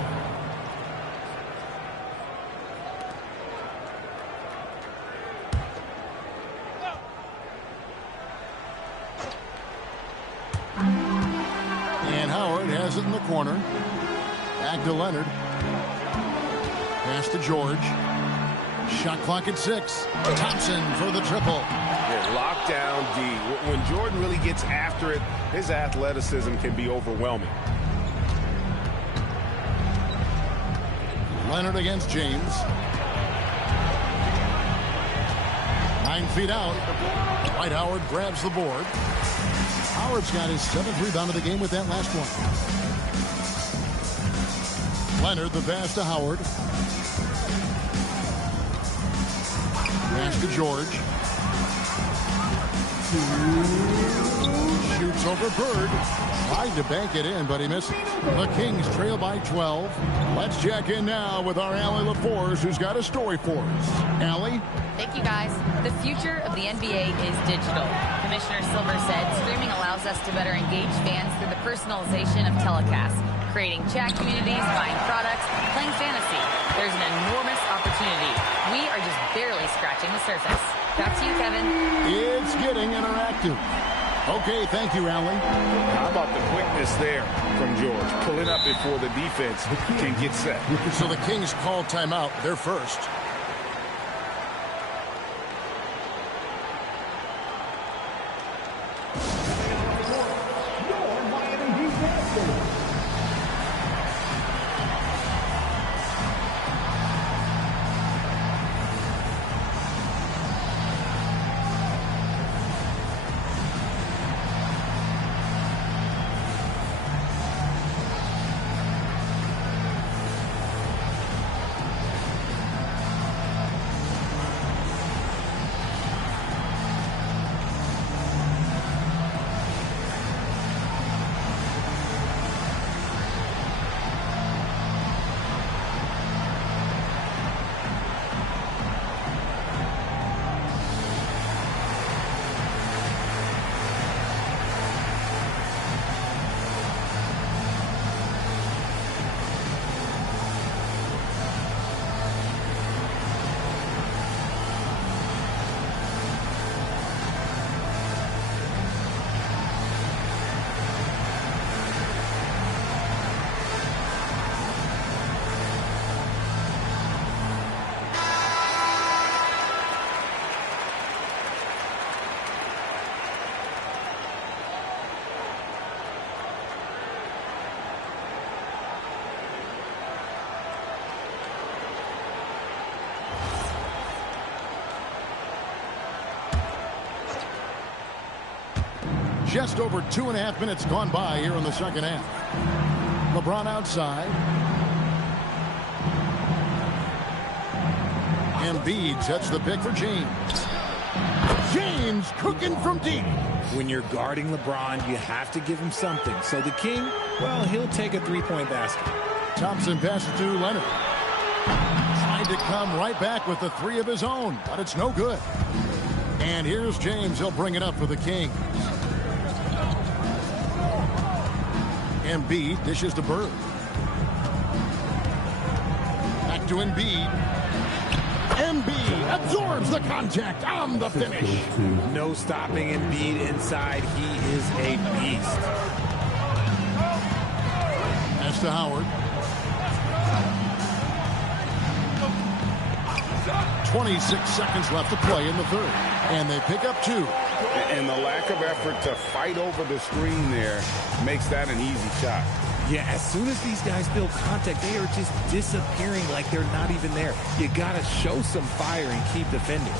And Howard has it in the corner. Back to Leonard. Pass to George. Shot clock at 6. Thompson for the triple. Yeah, lockdown D. When Jordan really gets after it, his athleticism can be overwhelming. Leonard against James. 9 feet out. Dwight Howard grabs the board. Howard's got his 7th rebound of the game with that last one. Leonard, the pass to Howard. Pass to George. Shoots over Bird. Tried to bank it in, but he misses. The Kings trail by 12. Let's check in now with our Allie LaForce, who's got a story for us. Allie? Thank you, guys. The future of the NBA is digital. Commissioner Silver said streaming allows us to better engage fans through the personalization of telecasts, creating chat communities, buying products, playing fantasy. There's an enormous opportunity. We are just barely scratching the surface. Back to you, Kevin. It's getting interactive. Okay, thank you, Allie. How about the quickness there from George? Pulling up before the defense can get set. So the Kings call timeout. They're first. Just over 2.5 minutes gone by here in the second half. LeBron outside. Embiid sets the pick for James. James cooking from deep. When you're guarding LeBron, you have to give him something. So the King, well, he'll take a three-point basket. Thompson passes to Leonard. Trying to come right back with the three of his own, but it's no good. And here's James. He'll bring it up for the Kings. Embiid dishes to Bird. Back to Embiid. Embiid absorbs the contact on the finish. No stopping Embiid inside. He is a beast. Pass to Howard. 26 seconds left to play in the third. And they pick up 2. And the lack of effort to fight over the screen there makes that an easy shot. Yeah, as soon as these guys feel contact, they are just disappearing like they're not even there. You got to show some fire and keep defending.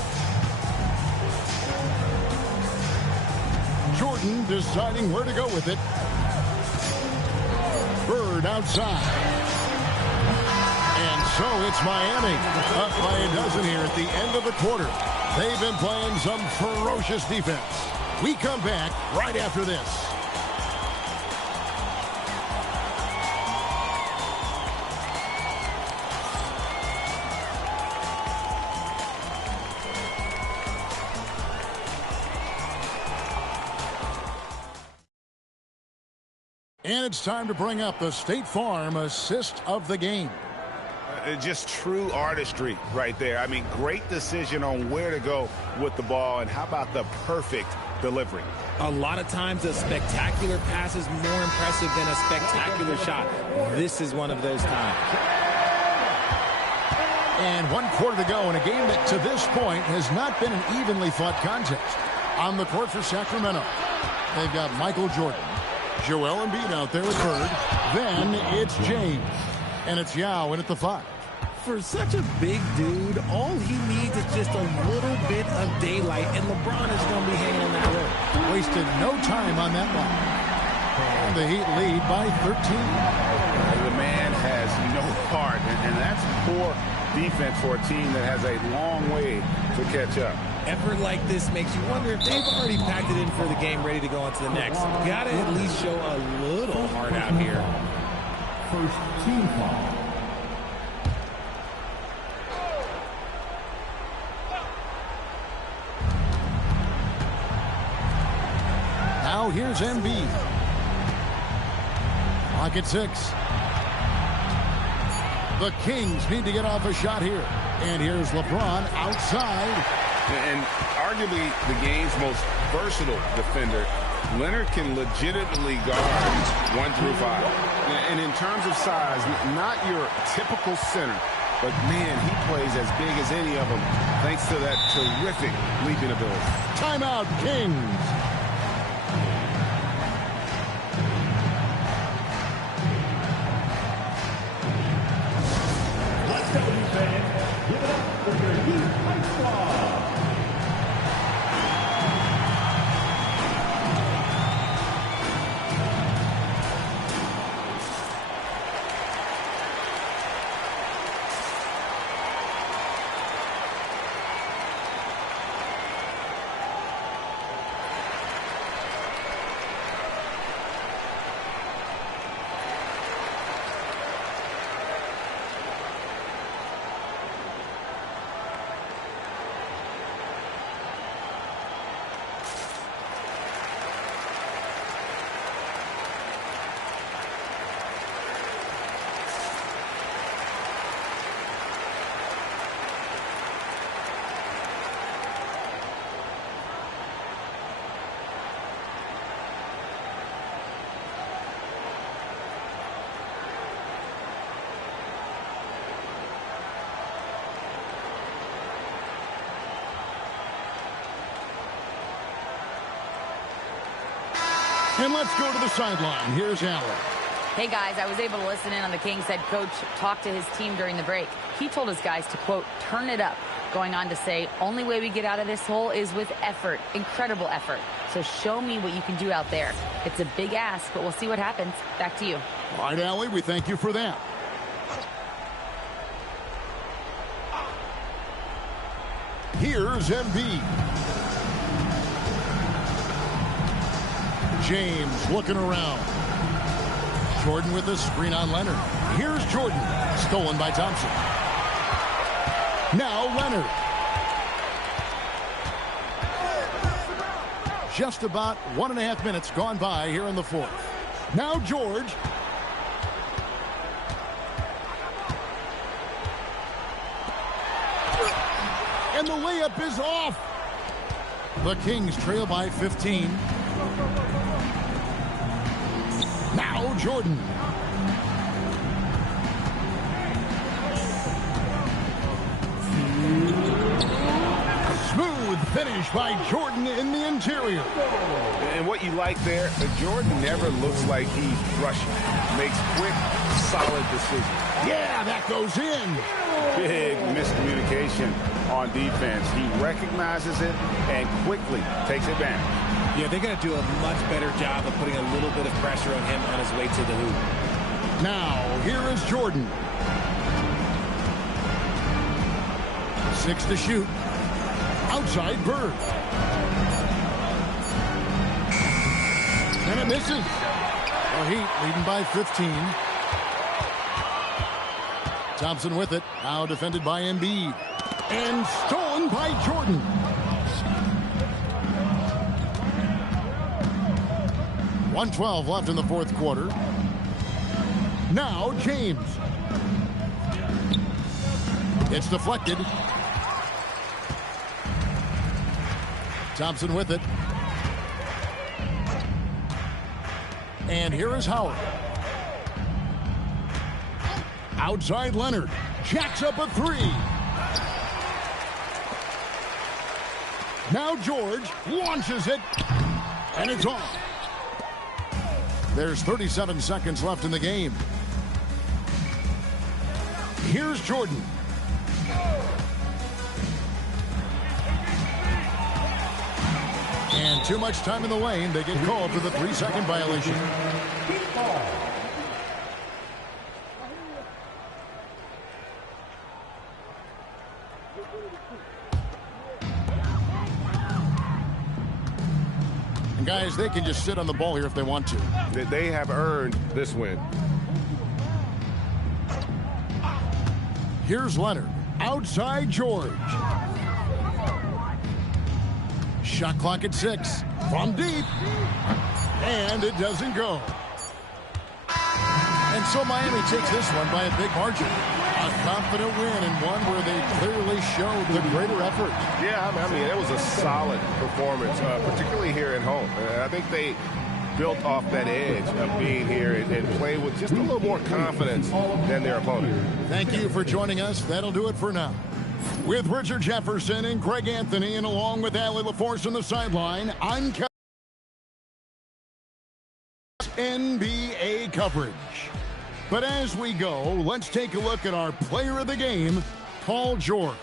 Jordan deciding where to go with it. Bird outside. And so it's Miami up by a dozen here at the end of the quarter. They've been playing some ferocious defense. We come back right after this. And it's time to bring up the State Farm assist of the game. Just true artistry right there. I mean, great decision on where to go with the ball, and how about the perfect delivery? A lot of times a spectacular pass is more impressive than a spectacular shot. This is one of those times. And 1 quarter to go in a game that to this point has not been an evenly fought contest. On the court for Sacramento, they've got Michael Jordan. Joel Embiid out there with Bird. Then it's James. And it's Yao in at the 5. For such a big dude, all he needs is just a little bit of daylight, and LeBron is going to be hanging on that road. Wasted no time on that one. And the Heat lead by 13. The man has no heart, and that's poor defense for a team that has a long way to catch up. Effort like this makes you wonder if they've already packed it in for the game, ready to go on to the next. Got to at least show a little heart out here. First team foul. Now here's Embiid. Clock at 6. The Kings need to get off a shot here. And here's LeBron outside. And arguably the game's most versatile defender. Leonard can legitimately guard 1 through 5. And in terms of size, not your typical center, but man, he plays as big as any of them thanks to that terrific leaping ability. Timeout, Kings. Let's go, fans. Give it up for your Heat High Squad. And let's go to the sideline. Here's Allen. Hey, guys, I was able to listen in on the Kings head coach talk to his team during the break. He told his guys to, quote, turn it up. Going on to say, only way we get out of this hole is with effort, incredible effort. So show me what you can do out there. It's a big ask, but we'll see what happens. Back to you. All right, Allie, we thank you for that. Here's Embiid. James looking around. Jordan with a screen on Leonard. Here's Jordan. Stolen by Thompson. Now Leonard. Just about 1.5 minutes gone by here in the fourth. Now George. And the layup is off. The Kings trail by 15. Now Jordan. Smooth finish by Jordan in the interior. And what you like there, Jordan never looks like he's rushing. Makes quick, solid decisions. Yeah, that goes in. Big miscommunication on defense. He recognizes it and quickly takes advantage. Yeah, they're going to do a much better job of putting a little bit of pressure on him on his way to the hoop. Now, here is Jordan. 6 to shoot. Outside Bird. And it misses. The Heat leading by 15. Thompson with it. Now defended by Embiid. And stolen by Jordan. .112 left in the fourth quarter. Now James. It's deflected. Thompson with it. And here is Howard. Outside Leonard. Jacks up a three. Now George launches it. And it's off. There's 37 seconds left in the game. Here's Jordan. And too much time in the lane. They get called for the 3-second violation. And guys, they can just sit on the ball here if they want to. They have earned this win. Here's Leonard. Outside George. Shot clock at 6. From deep. And it doesn't go. And so Miami takes this one by a big margin. A confident win and one where they clearly showed the greater effort. Yeah, I mean, it was a solid performance, particularly here at home. I think they built off that edge of being here and play with just a little more confidence than their opponent. Thank you for joining us. That'll do it for now. With Richard Jefferson and Greg Anthony, and along with Allie LaForce on the sideline, I'm Kevin. NBA coverage. But as we go, let's take a look at our player of the game, Paul George.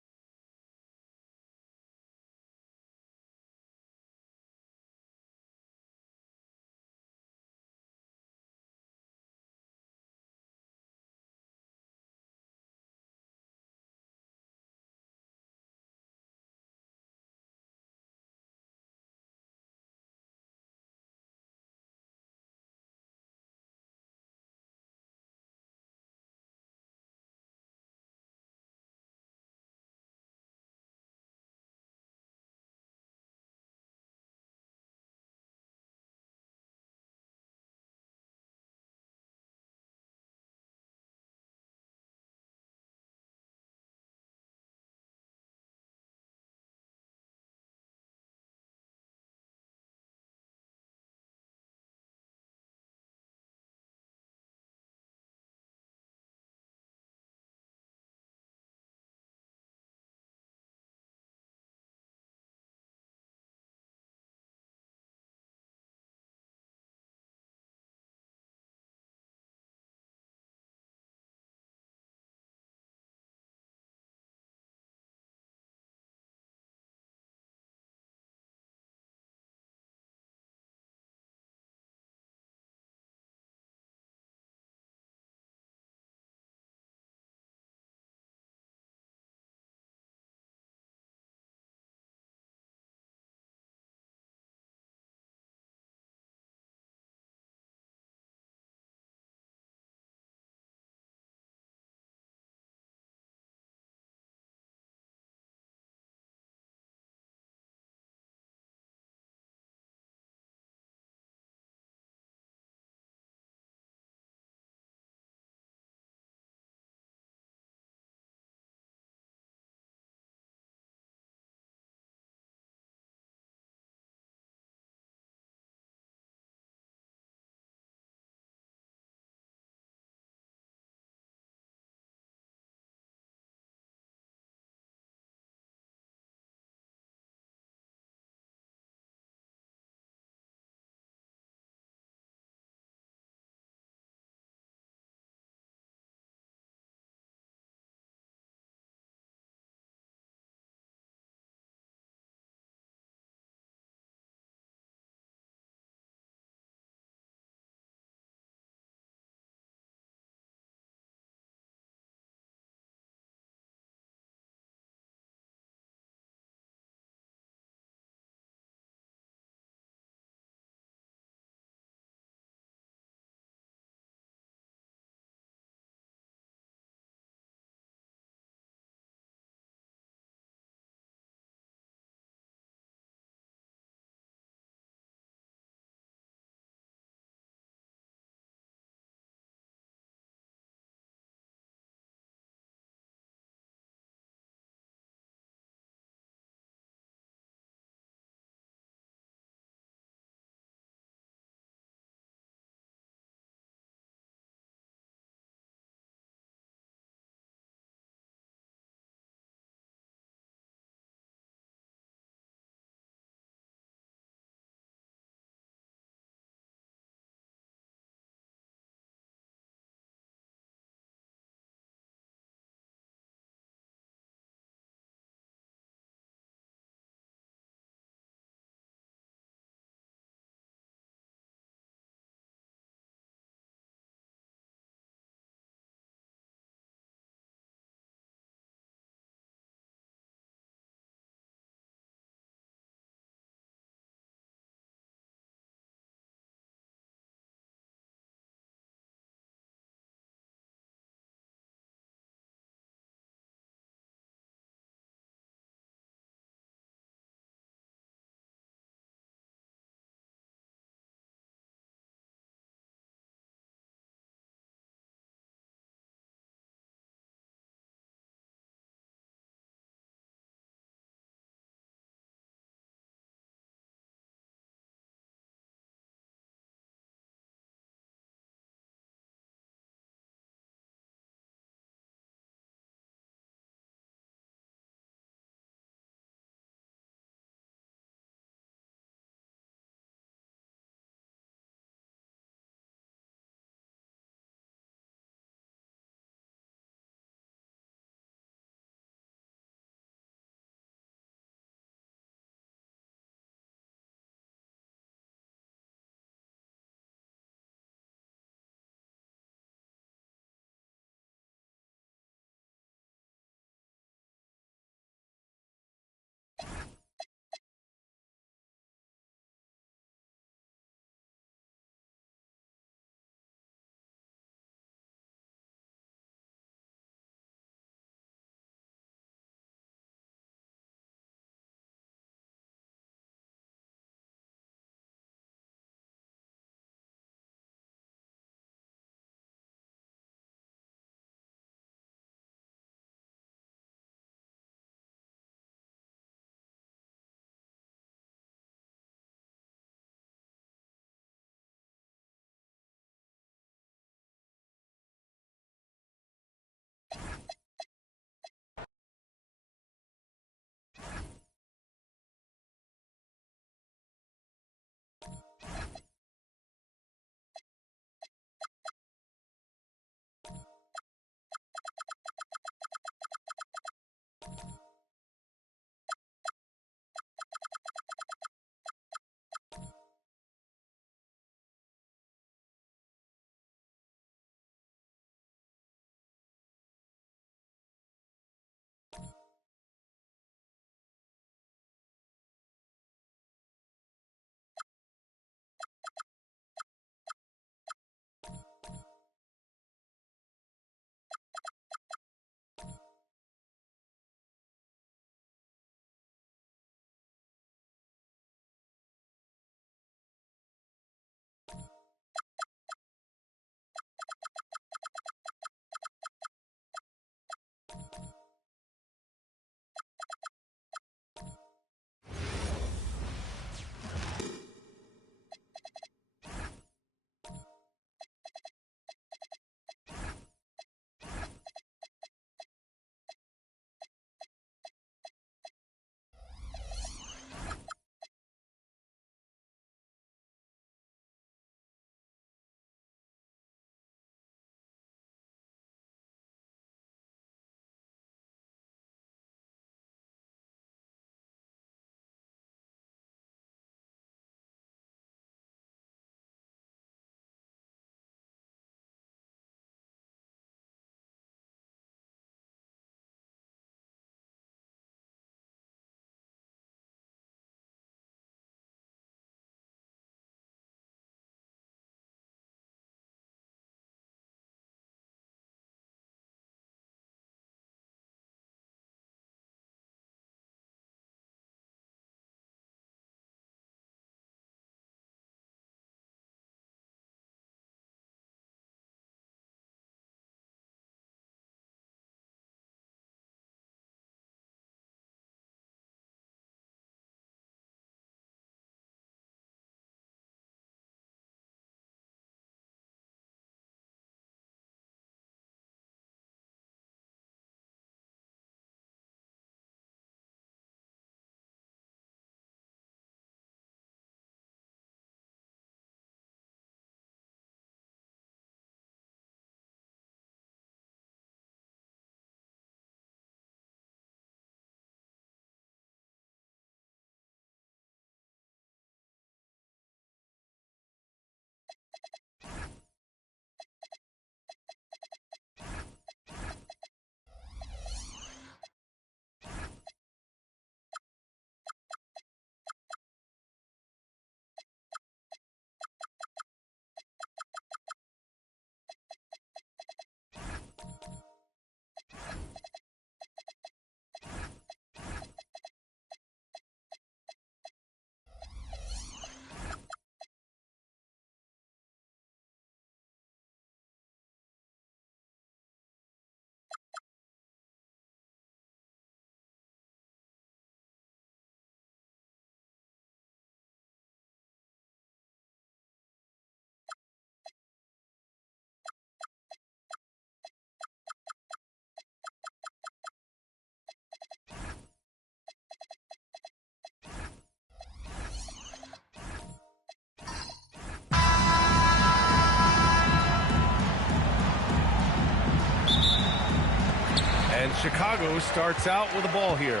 And Chicago starts out with the ball here.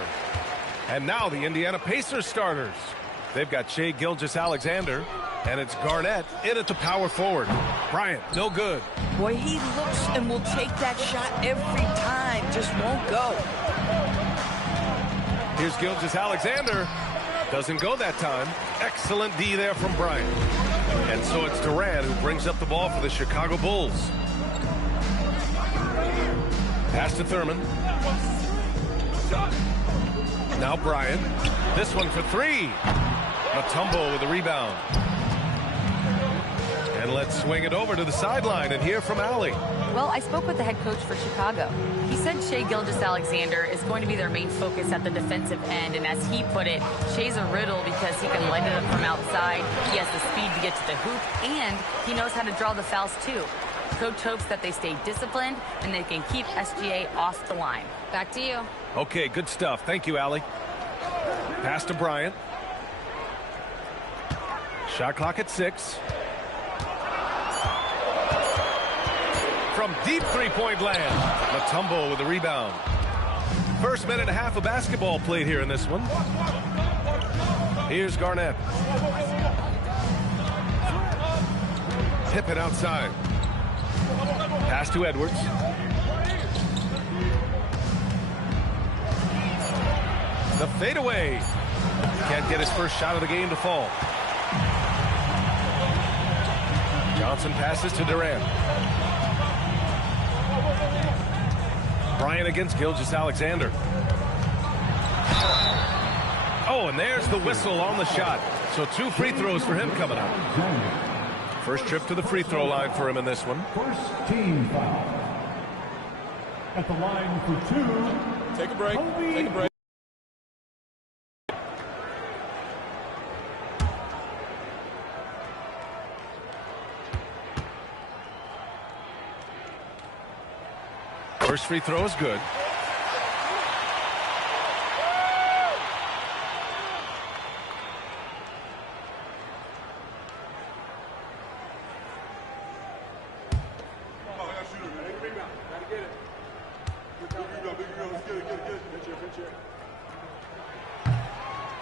And now the Indiana Pacers starters. They've got Shai Gilgeous-Alexander, and it's Garnett in at the power forward. Bryant, no good. Boy, he looks and will take that shot every time, just won't go. Here's Gilgeous-Alexander. Doesn't go that time. Excellent D there from Bryant. And so it's Durant who brings up the ball for the Chicago Bulls. Pass to Thurman. Now Bryant. This one for three. Mutombo with the rebound. And let's swing it over to the sideline and hear from Allie. Well, I spoke with the head coach for Chicago. He said Shai Gilgeous-Alexander is going to be their main focus at the defensive end. And as he put it, Shai's a riddle because he can light it up from outside. He has the speed to get to the hoop, and he knows how to draw the fouls too. Coach hopes that they stay disciplined and they can keep SGA off the line. Back to you. Okay, good stuff. Thank you, Allie. Pass to Bryant. Shot clock at 6. From deep three-point land. Mutombo with the rebound. First minute and a half of basketball played here in this one. Here's Garnett. Pippen outside. Pass to Edwards. The fadeaway. Can't get his first shot of the game to fall. Johnson passes to Durant. Bryant against Gilgeous-Alexander. Oh, and there's the whistle on the shot. So 2 free throws for him coming up. First trip to the free throw line for him in this one. First team foul. At the line for 2. Take a break. Take a break. First free throw is good.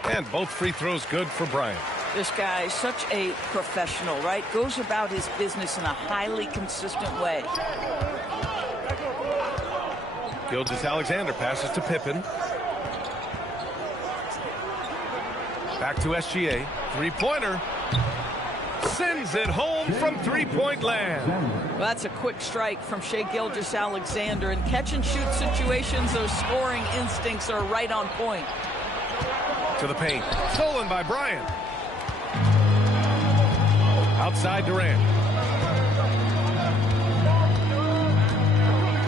And both free throws good for Bryant. This guy is such a professional, right? Goes about his business in a highly consistent way. Gilgeous-Alexander passes to Pippen. Back to SGA. Three-pointer. Sends it home from three-point land. Well, that's a quick strike from Shai Gilgeous-Alexander. In catch-and-shoot situations, those scoring instincts are right on point. To the paint. Stolen by Bryant. Outside Durant.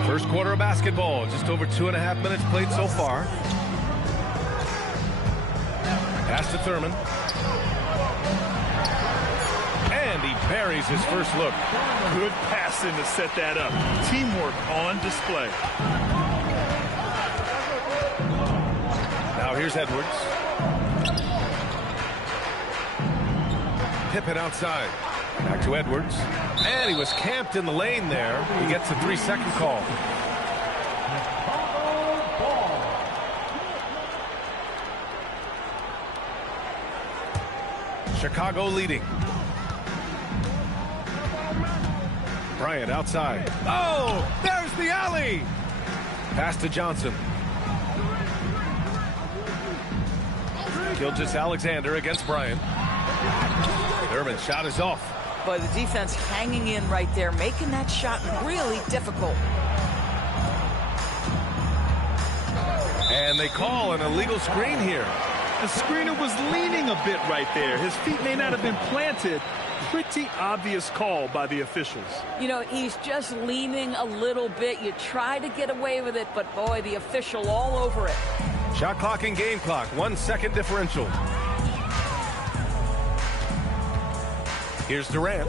First quarter of basketball. Just over 2.5 minutes played so far. Pass to Thurman. And he buries his first look. Good passing to set that up. Teamwork on display. Now here's Edwards. Pippen outside. Back to Edwards. And he was camped in the lane there. He gets a 3-second call. Chicago leading. Bryant outside. Oh, there's the alley. Pass to Johnson. Gilgeous-Alexander against Bryant. Thurman's shot is off. But the defense hanging in right there, making that shot really difficult. And they call an illegal screen here. The screener was leaning a bit right there. His feet may not have been planted. Pretty obvious call by the officials. You know, he's just leaning a little bit. You try to get away with it, but boy, the official all over it. Shot clock and game clock, 1 second differential. Here's Durant.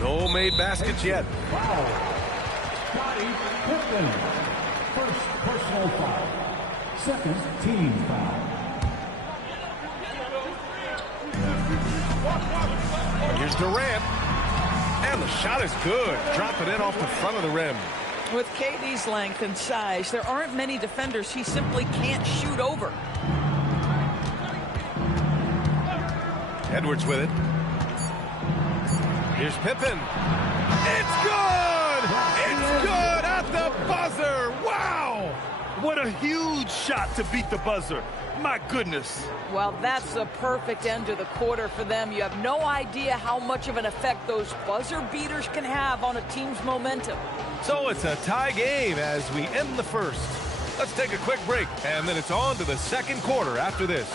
No made baskets yet. Foul. Scottie Pippen. First personal foul. Second team foul. Here's Durant. And the shot is good. Dropping it off the front of the rim. With KD's length and size, there aren't many defenders he simply can't shoot over. Edwards with it. Here's Pippen. It's good! It's good at the buzzer! Wow! What a huge shot to beat the buzzer. My goodness. Well, that's the perfect end to the quarter for them. You have no idea how much of an effect those buzzer beaters can have on a team's momentum. So it's a tie game as we end the first. Let's take a quick break, and then it's on to the second quarter after this.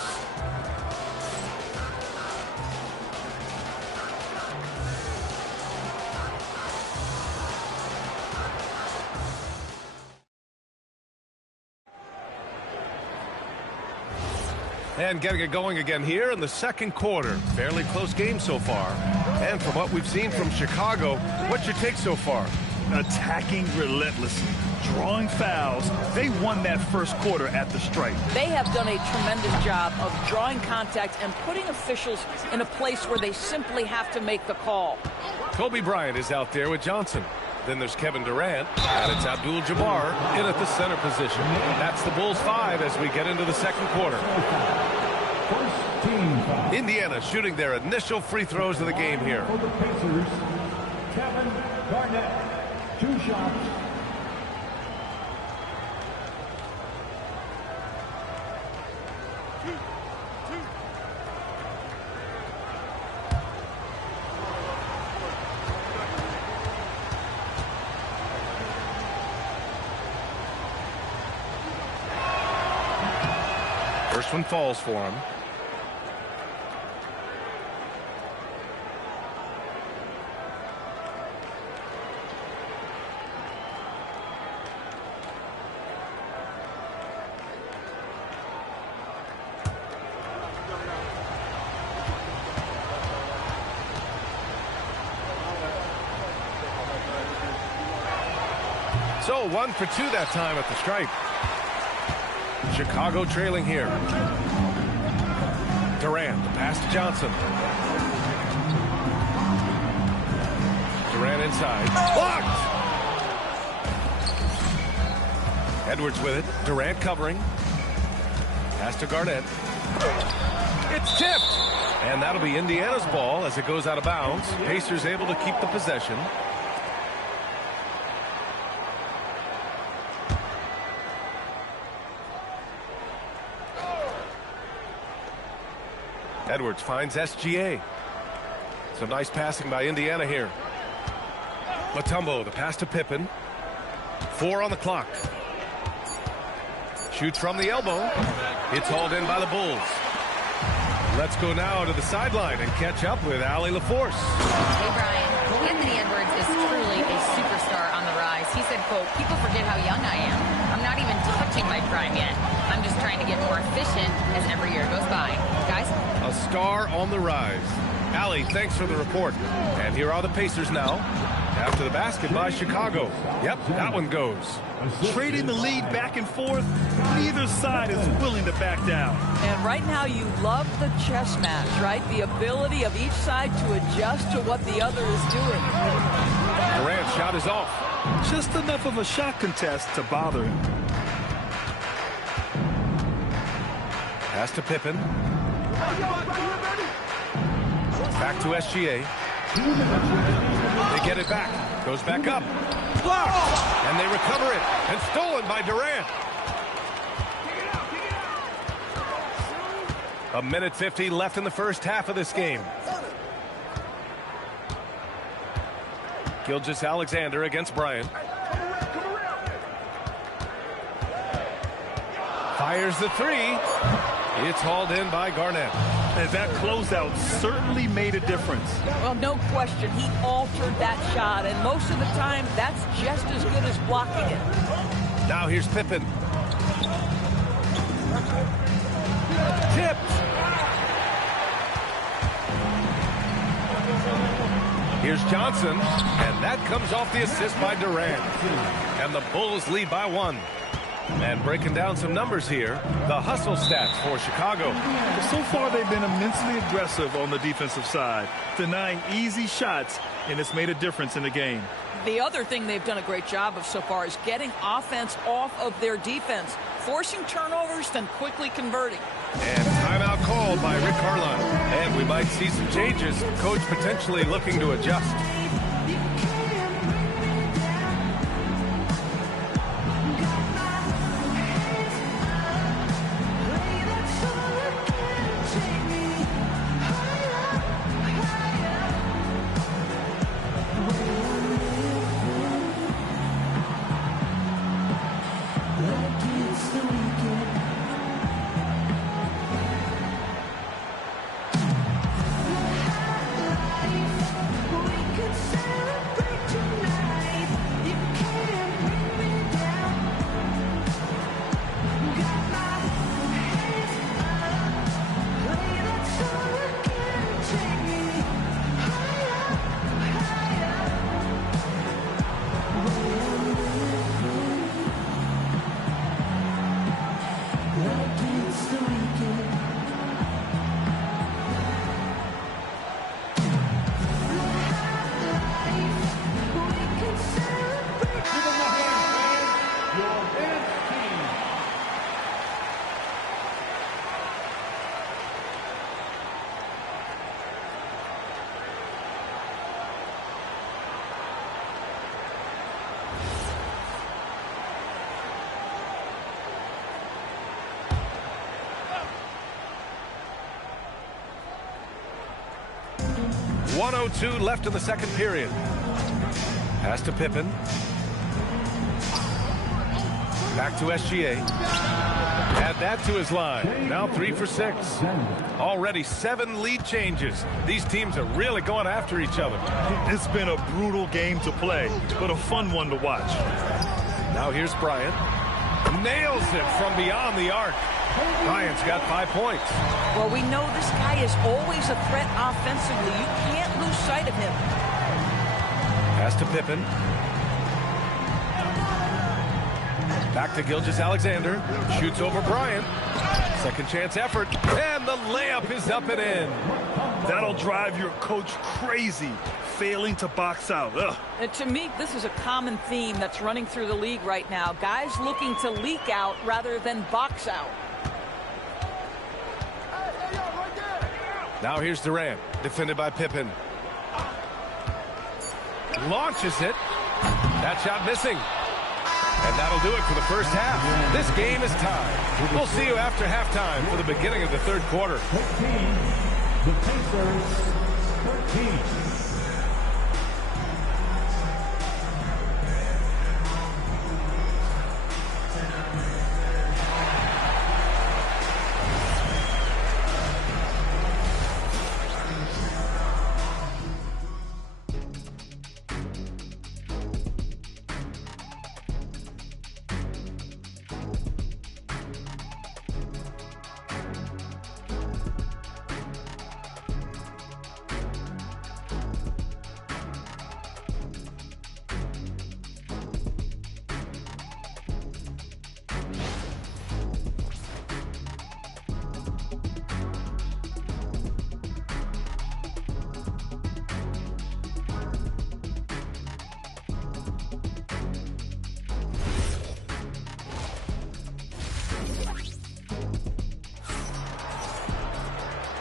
And getting it going again here in the second quarter. Fairly close game so far. And from what we've seen from Chicago, what's your take so far? Attacking relentlessly, drawing fouls. They won that first quarter at the stripe. They have done a tremendous job of drawing contact and putting officials in a place where they simply have to make the call. Kobe Bryant is out there with Johnson. Then there's Kevin Durant, and it's Abdul-Jabbar in at the center position. That's the Bulls 5 as we get into the second quarter. Indiana shooting their initial free throws of the game here. For the Pacers, Kevin Garnett, 2 shots. First one falls for him. So 1 for 2 that time at the stripe. Chicago trailing here. Durant, the pass to Johnson. Durant inside. Blocked! Edwards with it. Durant covering. Pass to Garnett. It's tipped! And that'll be Indiana's ball as it goes out of bounds. Pacers able to keep the possession. Edwards finds SGA. Some nice passing by Indiana here. Mutombo, the pass to Pippen. 4 on the clock. Shoots from the elbow. It's hauled in by the Bulls. Let's go now to the sideline and catch up with Allie LaForce. Hey, Brian. Anthony Edwards is truly a superstar on the rise. He said, quote, "People forget how young I am. I'm not even touching my prime yet. I'm just trying to get more efficient as every year goes by." Guys? A star on the rise. Allie, thanks for the report. And here are the Pacers now. After the basket by Chicago. Yep, that one goes. Trading the lead back and forth, neither side is willing to back down. And right now you love the chess match, right? The ability of each side to adjust to what the other is doing. Durant's shot is off. Just enough of a shot contest to bother him. Pass to Pippen. Back to SGA. They get it back. Goes back up. Blocked! And they recover it. And stolen by Durant. A minute 50 left in the first half of this game. Gilgeous-Alexander against Bryant. Fires the 3. It's hauled in by Garnett. And that closeout certainly made a difference. Well, no question. He altered that shot, and most of the time, that's just as good as blocking it. Now here's Pippen. Tipped. Here's Johnson, and that comes off the assist by Durant. And the Bulls lead by 1. And breaking down some numbers here, the hustle stats for Chicago. So far, they've been immensely aggressive on the defensive side, denying easy shots, and it's made a difference in the game. The other thing they've done a great job of so far is getting offense off of their defense, forcing turnovers, then quickly converting. And timeout called by Rick Carlisle. And we might see some changes. Coach potentially looking to adjust. .102 left in the second period. Pass to Pippen. Back to SGA. Add that to his line. Now 3 for 6. Already 7 lead changes. These teams are really going after each other. It's been a brutal game to play, but a fun one to watch. Now here's Bryant. Nails it from beyond the arc. Bryant's got 5 points. Well, we know this guy is always a threat offensively. You can't lose sight of him. Pass to Pippen. Back to Gilgeous-Alexander. Shoots over Bryant. Second chance effort. And the layup is up and in. That'll drive your coach crazy, failing to box out. To me, this is a common theme that's running through the league right now. Guys looking to leak out rather than box out. Now here's Durant, defended by Pippen. Launches it. That shot missing. And that'll do it for the first half. This game is tied. We'll see you after halftime for the beginning of the third quarter. 13, the Pacers, 13.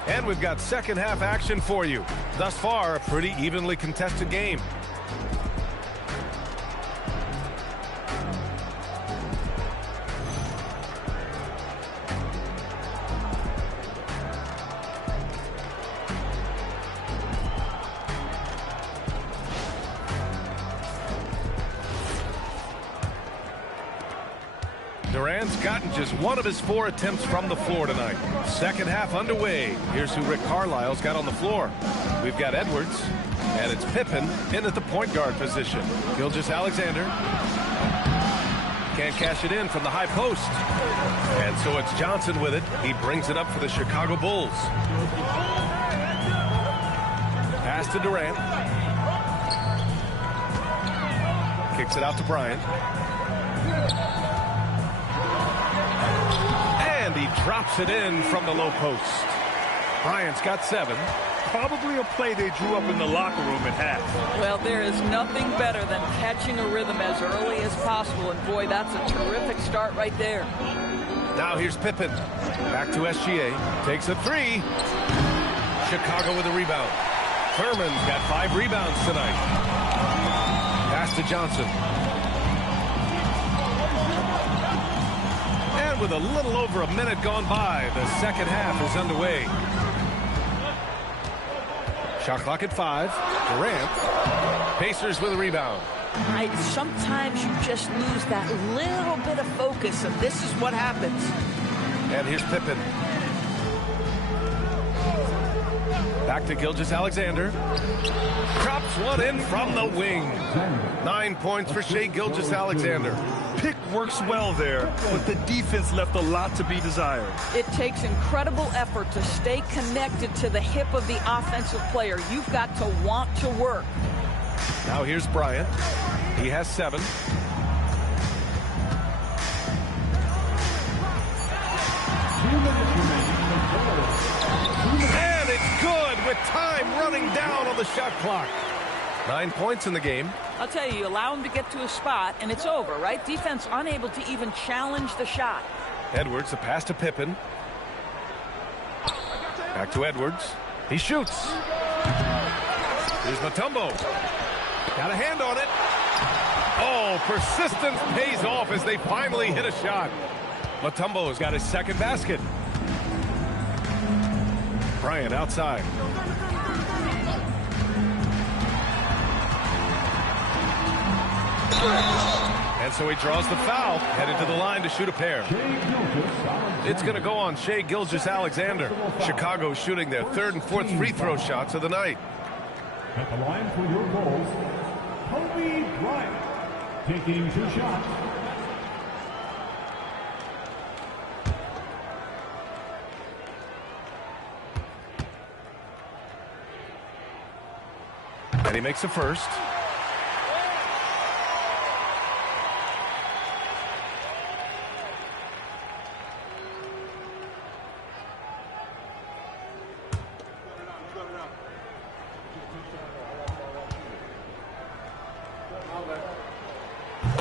And we've got second half action for you. Thus far, a pretty evenly contested game. Durant's gotten just one of his 4 attempts from the floor tonight. Second half underway. Here's who Rick Carlisle's got on the floor. We've got Edwards, and it's Pippen in at the point guard position. Gilgeous-Alexander can't cash it in from the high post. And so it's Johnson with it. He brings it up for the Chicago Bulls. Pass to Durant. Kicks it out to Bryant. And he drops it in from the low post. Bryant's got 7. Probably a play they drew up in the locker room at half. Well, there is nothing better than catching a rhythm as early as possible, and boy, that's a terrific start right there. Now here's Pippen. Back to SGA. Takes a 3. Chicago with a rebound. Thurman's got 5 rebounds tonight. Pass to Johnson. And with a little over a minute gone by, the second half is underway. Shot clock at 5. Durant. Pacers with a rebound. Sometimes you just lose that little bit of focus, and this is what happens. And here's Pippen. Back to Gilgeous-Alexander. Drops one in from the wing. 9 points for Shai Gilgeous-Alexander. Pick works well there, but the defense left a lot to be desired. It takes incredible effort to stay connected to the hip of the offensive player. You've got to want to work. Now here's Bryant. He has 7. And it's good with time running down on the shot clock. 9 points in the game. I'll tell you, allow him to get to a spot, and it's over, right? Defense unable to even challenge the shot. Edwards, a pass to Pippen. Back to Edwards. He shoots. Here's Mutombo. Got a hand on it. Oh, persistence pays off as they finally hit a shot. Mutombo's got his second basket. Bryant outside. And so he draws the foul, headed to the line to shoot a pair. It's going to go on Shai Gilgeous-Alexander. Chicago shooting their 3rd and 4th free throw shots of the night. At the line for your goals, Kobe Bryant, taking 2 shots. And he makes the first.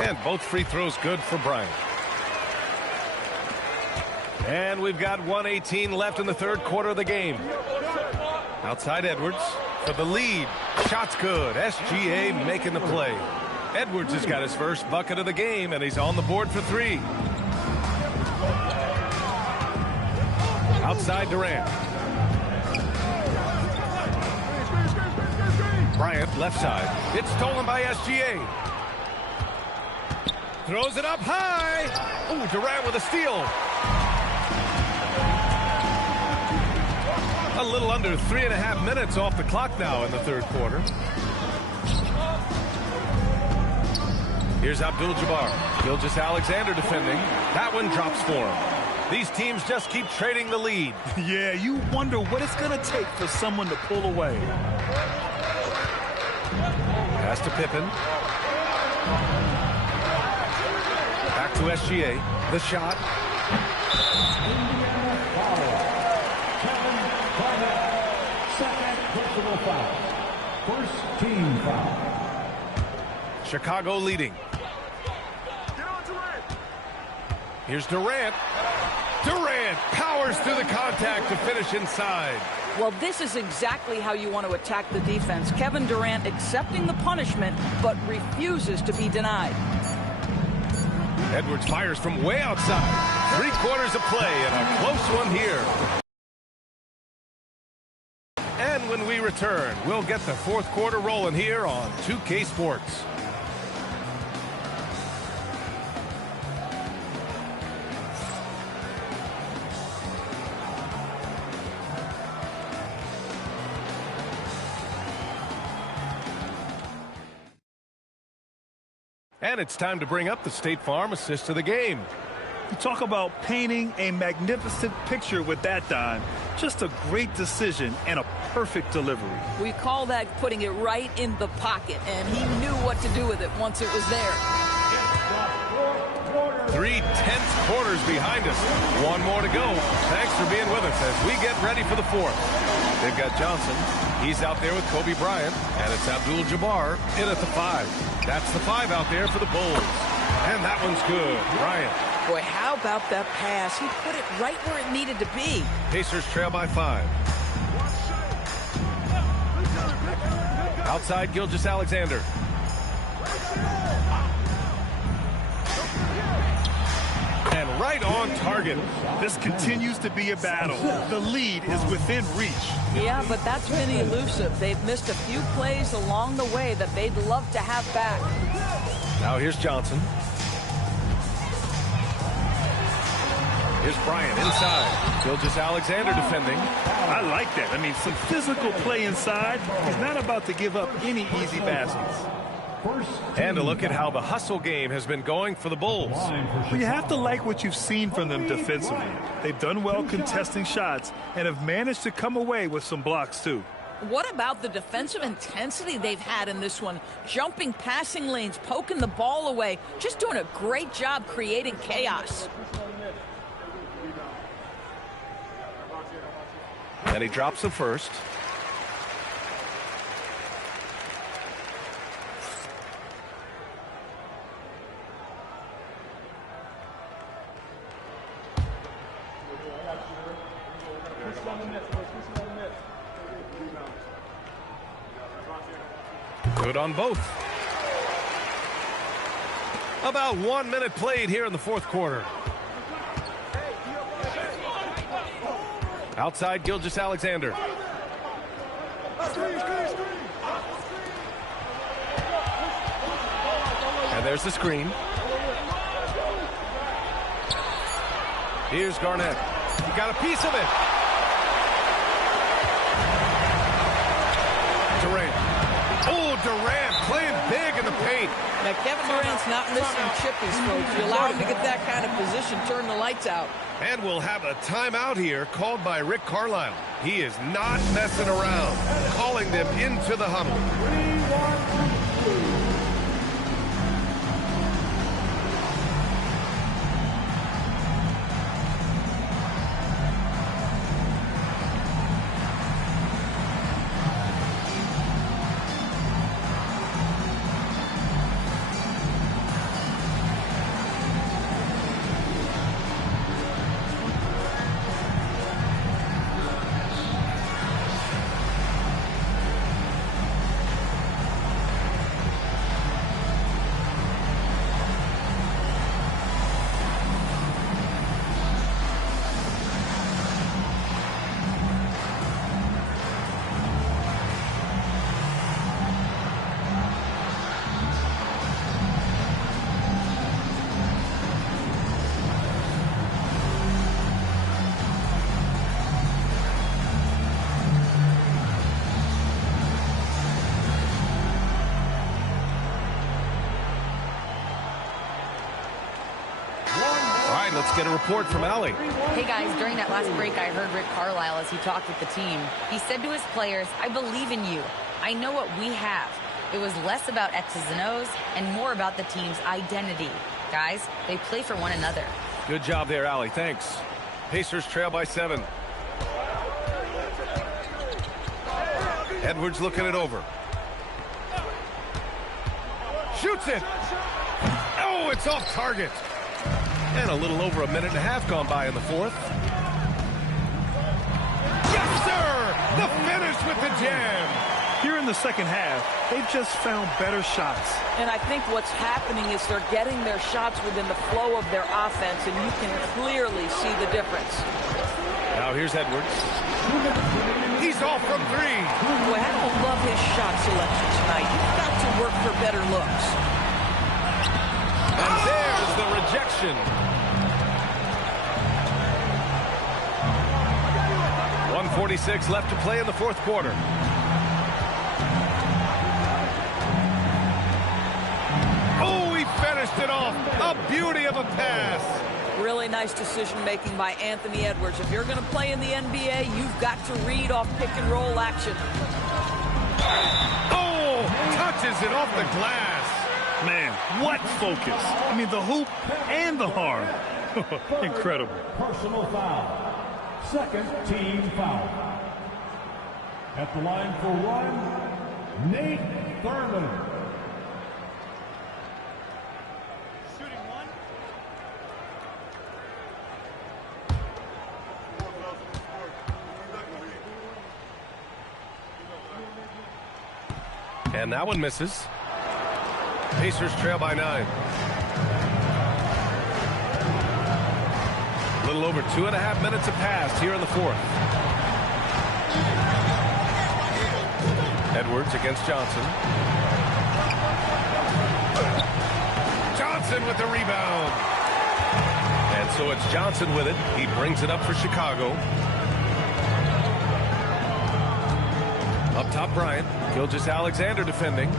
And both free throws good for Bryant. And we've got 1:18 left in the 3rd quarter of the game. Outside Edwards for the lead. Shot's good. SGA making the play. Edwards has got his first bucket of the game, and he's on the board for 3. Outside Durant. Bryant left side. It's stolen by SGA. Throws it up high. Ooh, Durant with a steal. A little under 3.5 minutes off the clock now in the 3rd quarter. Here's Abdul-Jabbar. Gilgeous-Alexander defending. That one drops for him. These teams just keep trading the lead. Yeah, you wonder what it's going to take for someone to pull away. Pass to Pippen. Back to SGA. The shot. Second personal foul. First team foul. Chicago leading. Here's Durant. Durant powers through the contact to finish inside. Well, this is exactly how you want to attack the defense. Kevin Durant accepting the punishment, but refuses to be denied. Edwards fires from way outside. 3/4 of play and a close one here. And when we return, we'll get the 4th quarter rolling here on 2K Sports. And it's time to bring up the State Farm assist of the game. You talk about painting a magnificent picture with that, Don. Just a great decision and a perfect delivery. We call that putting it right in the pocket, and he knew what to do with it once it was there. It's the 4th quarter 3 tense quarters behind us. One more to go. Thanks for being with us as we get ready for the fourth. They've got Johnson. He's out there with Kobe Bryant. And it's Abdul-Jabbar in at the 5. That's the 5 out there for the Bulls. And that one's good. Bryant. Boy, how about that pass? He put it right where it needed to be. Pacers trail by 5. Outside, Gilgeous-Alexander. And right on target. This continues to be a battle. The lead is within reach. Yeah, but that's been elusive. They've missed a few plays along the way that they'd love to have back. Now here's Johnson. Here's Bryant inside. Gilgeous-Alexander defending. I like that. I mean, some physical play inside. He's not about to give up any easy baskets. And a look at how the hustle game has been going for the Bulls. Well, you have to like what you've seen from them defensively. They've done well contesting shots and have managed to come away with some blocks, too. What about the defensive intensity they've had in this one? Jumping passing lanes, poking the ball away, just doing a great job creating chaos. And he drops the first. Good on both. About 1 minute played here in the fourth quarter. Outside, Gilgeous-Alexander. And there's the screen. Here's Garnett. He got a piece of it. Durant. Oh, Durant playing big in the paint. Now, Kevin Durant's not missing chippies, folks. You allow him to get that kind of position, turn the lights out. And we'll have a timeout here called by Rick Carlisle. He is not messing around, calling them into the huddle. Let's get a report from Allie. Hey guys, during that last break I heard Rick Carlisle as he talked with the team. He said to his players, I believe in you. I know what we have. It was less about X's and O's and more about the team's identity. Guys, they play for one another. Good job there, Allie. Thanks. Pacers trail by 7. Edwards looking it over. Shoots it. Oh, it's off target. And a little over a minute and a half gone by in the fourth. Yes, sir! The finish with the jam. Here in the second half, they've just found better shots. And I think what's happening is they're getting their shots within the flow of their offense, and you can clearly see the difference. Now here's Edwards. He's off from 3. Boy, I don't love his shot selection tonight. You've got to work for better looks. And there's the rejection. 1:46 left to play in the fourth quarter. Oh, he finished it off. A beauty of a pass. Really nice decision-making by Anthony Edwards. If you're going to play in the NBA, you've got to read off pick-and-roll action. Oh, touches it off the glass. Man, what focus. I mean, the hoop and the harm. Incredible. Personal foul. Second team foul. At the line for one, Nate Thurman. And that one misses. Pacers trail by 9. A little over 2.5 minutes have passed here in the fourth. Edwards against Johnson. Johnson with the rebound. And so it's Johnson with it. He brings it up for Chicago. Up top, Bryant. Gilgeous-Alexander defending.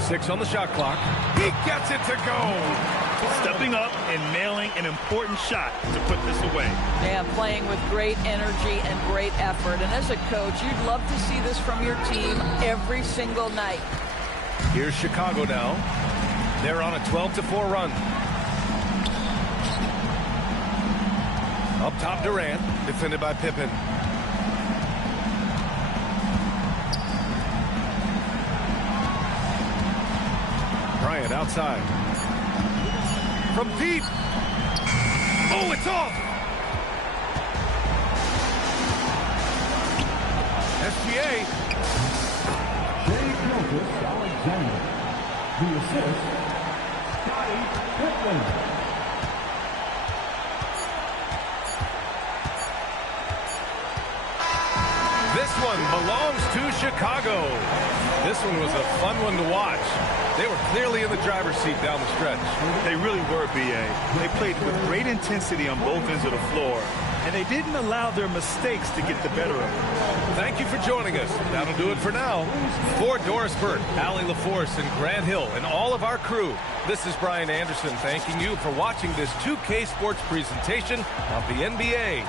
6 on the shot clock. He gets it to go. Stepping up and nailing an important shot to put this away. Yeah, playing with great energy and great effort. And as a coach, you'd love to see this from your team every single night. Here's Chicago now. They're on a 12-4 run. Up top, Durant, defended by Pippen. Bryant outside. From deep. Oh, it's off. SGA. Shea Gilgeous-Alexander. The assist, Scottie Pippen. This one belongs to Chicago. This one was a fun one to watch. They were clearly in the driver's seat down the stretch. They really were, B.A. They played with great intensity on both ends of the floor, and they didn't allow their mistakes to get the better of them. Thank you for joining us. That'll do it for now. For Doris Burke, Allie LaForce, and Grant Hill, and all of our crew, this is Brian Anderson thanking you for watching this 2K Sports presentation of the NBA.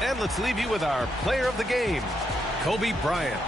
And let's leave you with our player of the game, Kobe Bryant.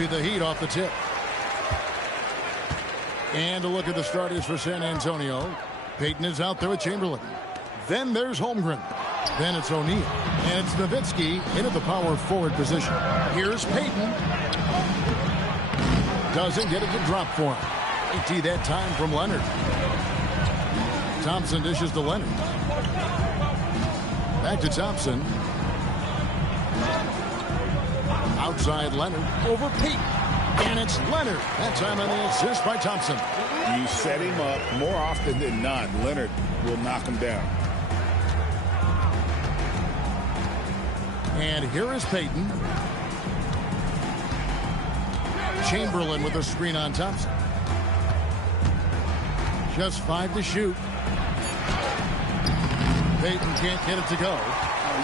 be the Heat off the tip. And a look at the starters for San Antonio. Payton is out there with Chamberlain. Then there's Holmgren. Then it's O'Neal. And it's Nowitzki into the power forward position. Here's Payton. Doesn't get it to drop for him. 80 that time from Leonard. Thompson dishes to Leonard. Back to Thompson. Outside Leonard over Payton. And it's Leonard. That time on the assist by Thompson. You set him up more often than not. Leonard will knock him down. And here is Payton. Chamberlain with a screen on Thompson. Just 5 to shoot. Payton can't get it to go.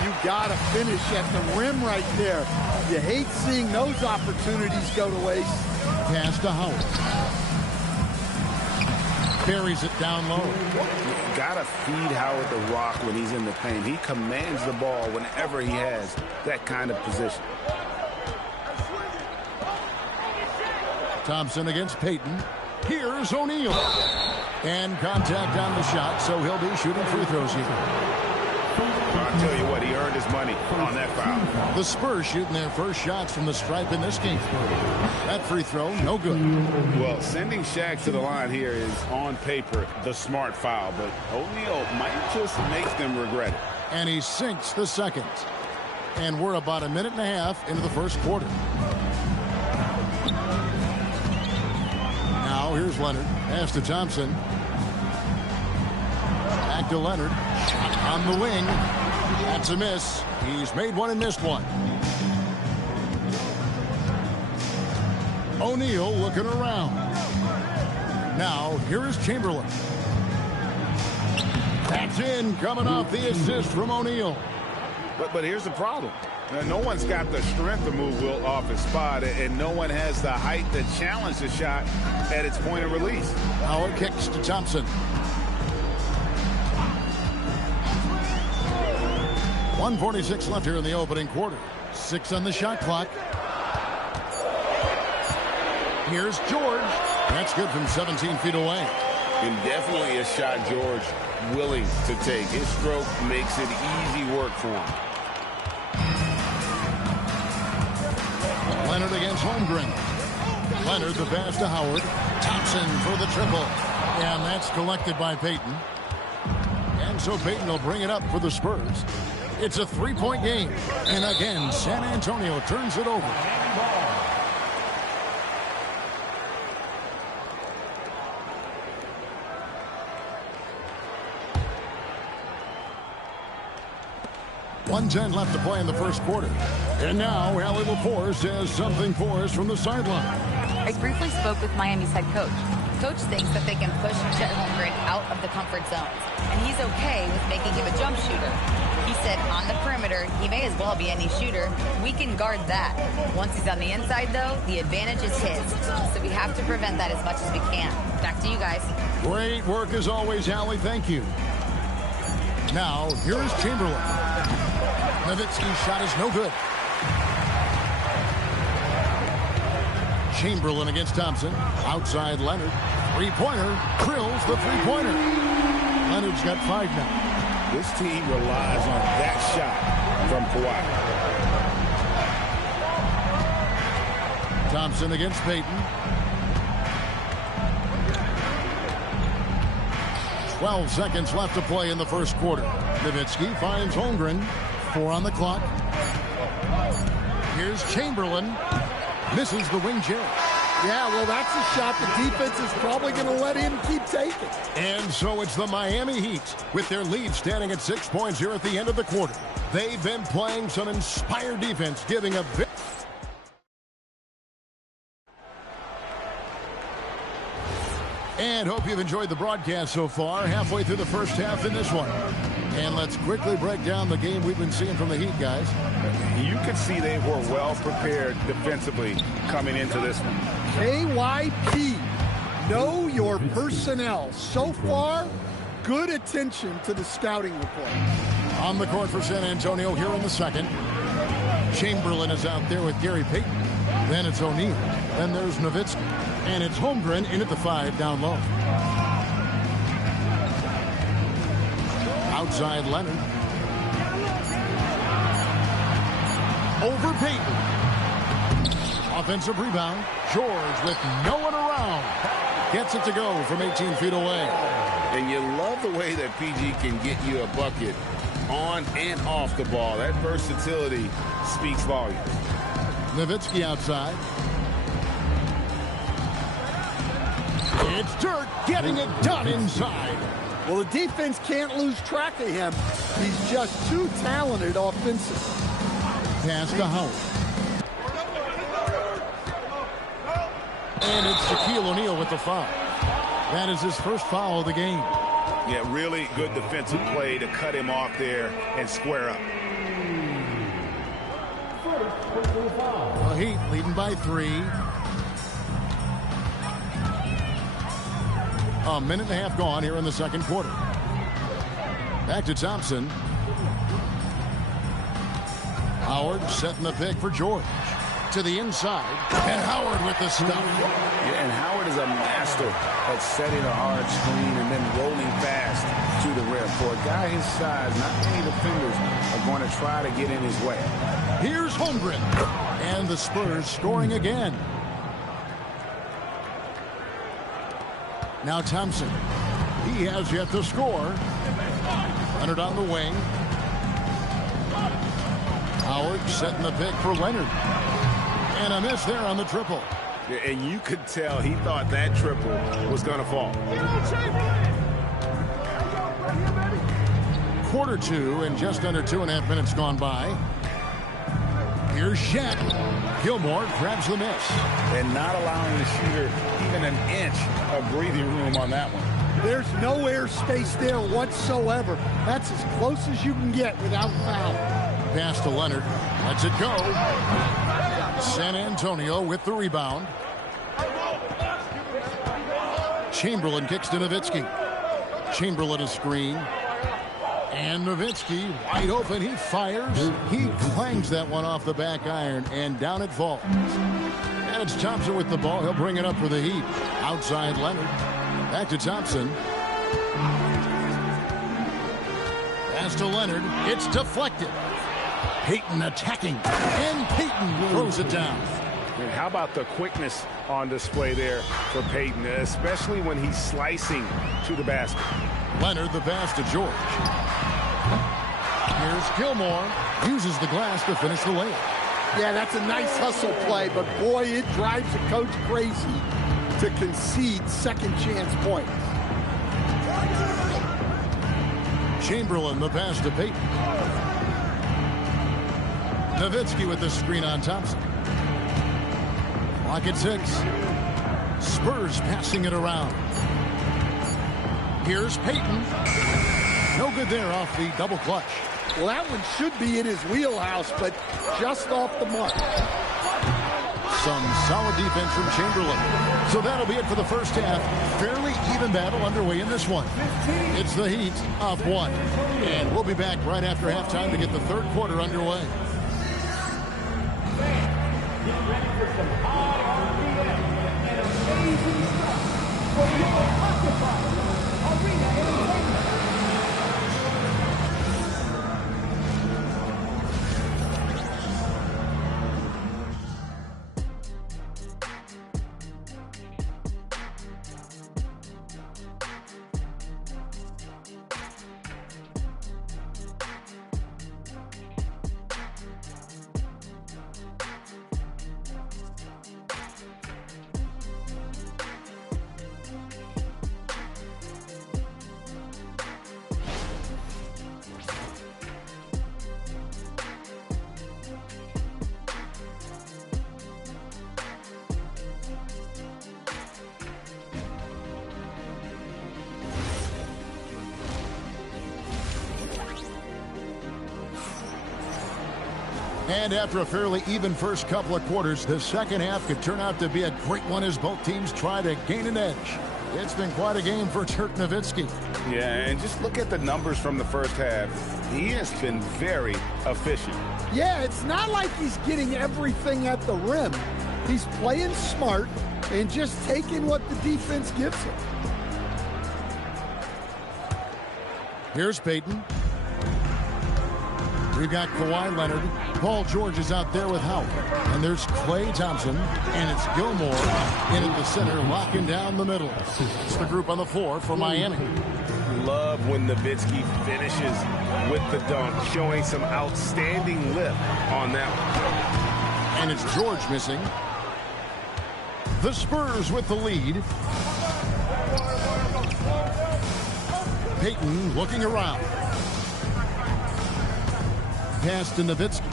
You got to finish at the rim right there. You hate seeing those opportunities go to waste. Pass to Howard. Buries it down low. You got to feed Howard the rock when he's in the paint. He commands the ball whenever he has that kind of position. Thompson against Payton. Here's O'Neal. And contact on the shot, so he'll be shooting free throws here. I'll tell you what, he earned his money on that foul. The Spurs shooting their first shots from the stripe in this game. That free throw, no good. Well, sending Shaq to the line here is, on paper, the smart foul, but O'Neal might just make them regret it. And he sinks the second. And we're about a minute and a half into the first quarter. Now here's Leonard. Pass to Thompson. Back to Leonard. On the wing. That's a miss. He's made one and missed one. O'Neal looking around. Now here is Chamberlain. That's in, coming off the assist from O'Neal. But here's the problem. No one's got the strength to move Wilt off his spot, and no one has the height to challenge the shot at its point of release. Howard kicks to Thompson. 1:46 left here in the opening quarter. 6 on the shot clock. Here's George. That's good from 17 feet away. And definitely a shot George willing to take. His stroke makes it easy work for him. Leonard against Holmgren. Leonard the pass to Howard. Thompson for the triple. And that's collected by Payton. And so Payton will bring it up for the Spurs. It's a 3-point game. And again, San Antonio turns it over. .110 left to play in the first quarter. And now, Allie LaForce says something for us from the sideline. I briefly spoke with Miami's head coach. Coach thinks that they can push Chet Holmgren out of the comfort zones, and he's okay with making him a jump shooter. He said on the perimeter, he may as well be any shooter. We can guard that. Once he's on the inside, though, the advantage is his. So we have to prevent that as much as we can. Back to you guys. Great work as always, Allie. Thank you. Now, here is Chamberlain. Nowitzki's shot is no good. Chamberlain against Thompson. Outside Leonard. Three-pointer. Drills the three-pointer. Leonard's got 5 now. This team relies on that shot from Kawhi. Thompson against Payton. 12 seconds left to play in the first quarter. Nowitzki finds Holmgren. 4 on the clock. Here's Chamberlain. Misses the wing chair. Yeah, well, that's a shot the defense is probably going to let him keep taking. And so it's the Miami Heat with their lead standing at 6 points here at the end of the quarter. They've been playing some inspired defense, giving a bit. And hope you've enjoyed the broadcast so far. Halfway through the first half in this one. And let's quickly break down the game we've been seeing from the Heat, guys. You could see they were well prepared defensively coming into this one. KYP, know your personnel. So far, good attention to the scouting report. On the court for San Antonio here in the second. Chamberlain is out there with Gary Payton. Then it's O'Neal. Then there's Nowitzki. And it's Holmgren in at the 5 down low. Outside Leonard. Over Payton. Offensive rebound. George with no one around. Gets it to go from 18 feet away. And you love the way that PG can get you a bucket on and off the ball. That versatility speaks volumes. Nowitzki outside. It's Dirk getting it done inside. Well, the defense can't lose track of him. He's just too talented offensively. Pass to Howard. And it's Shaquille O'Neal with the foul. That is his first foul of the game. Yeah, really good defensive play to cut him off there and square up. The Heat leading by 3. A minute and a half gone here in the second quarter. Back to Thompson. Howard setting the pick for George. To the inside. And Howard with the stuff. Yeah, and Howard is a master at setting a hard screen and then rolling fast to the rim. For a guy his size, not many defenders are going to try to get in his way. Here's Holmgren. And the Spurs scoring again. Now Thompson. He has yet to score. Leonard on the wing. Howard setting the pick for Leonard. And a miss there on the triple. Yeah, and you could tell he thought that triple was going to fall. Quarter 2 and just under 2.5 minutes gone by. Here's Shaq. Gilmore grabs the miss. And not allowing the shooter even an inch of breathing room on that one. There's no air space there whatsoever. That's as close as you can get without foul. Pass to Leonard. Lets it go. San Antonio with the rebound. Chamberlain kicks to Nowitzki. Chamberlain a screen. And Nowitzki wide open. He fires. He clangs that one off the back iron. And down it falls. And it's Thompson with the ball. He'll bring it up for the Heat. Outside Leonard. Back to Thompson. Pass to Leonard. It's deflected. Payton attacking. And Payton throws it down. And how about the quickness on display there for Payton, especially when he's slicing to the basket. Leonard the pass to George. Here's Gilmore. Uses the glass to finish the layup. Yeah, that's a nice hustle play, but boy, it drives a coach crazy to concede second chance points. Chamberlain the pass to Payton. Nowitzki with the screen on Thompson. Clock at 6. Spurs passing it around. Here's Payton. No good there off the double clutch. Well, that one should be in his wheelhouse, but just off the mark. Some solid defense from Chamberlain. So that'll be it for the first half. Fairly even battle underway in this one. It's the Heat up 1. And we'll be back right after halftime to get the third quarter underway. Get ready for some high RPM and amazing stuff for your Occupier Arena Entertainment. And after a fairly even first couple of quarters, the second half could turn out to be a great one as both teams try to gain an edge. It's been quite a game for Dirk Nowitzki. Yeah, and just look at the numbers from the first half. He has been very efficient. Yeah, it's not like he's getting everything at the rim. He's playing smart and just taking what the defense gives him. Here's Payton. We've got Kawhi Leonard. Paul George is out there with Howard. And there's Klay Thompson. And it's Gilmore in at the center, locking down the middle. It's the group on the floor for Miami. Love when Nowitzki finishes with the dunk, showing some outstanding lift on that one. And it's George missing. The Spurs with the lead. Payton looking around. Pass to Nowitzki.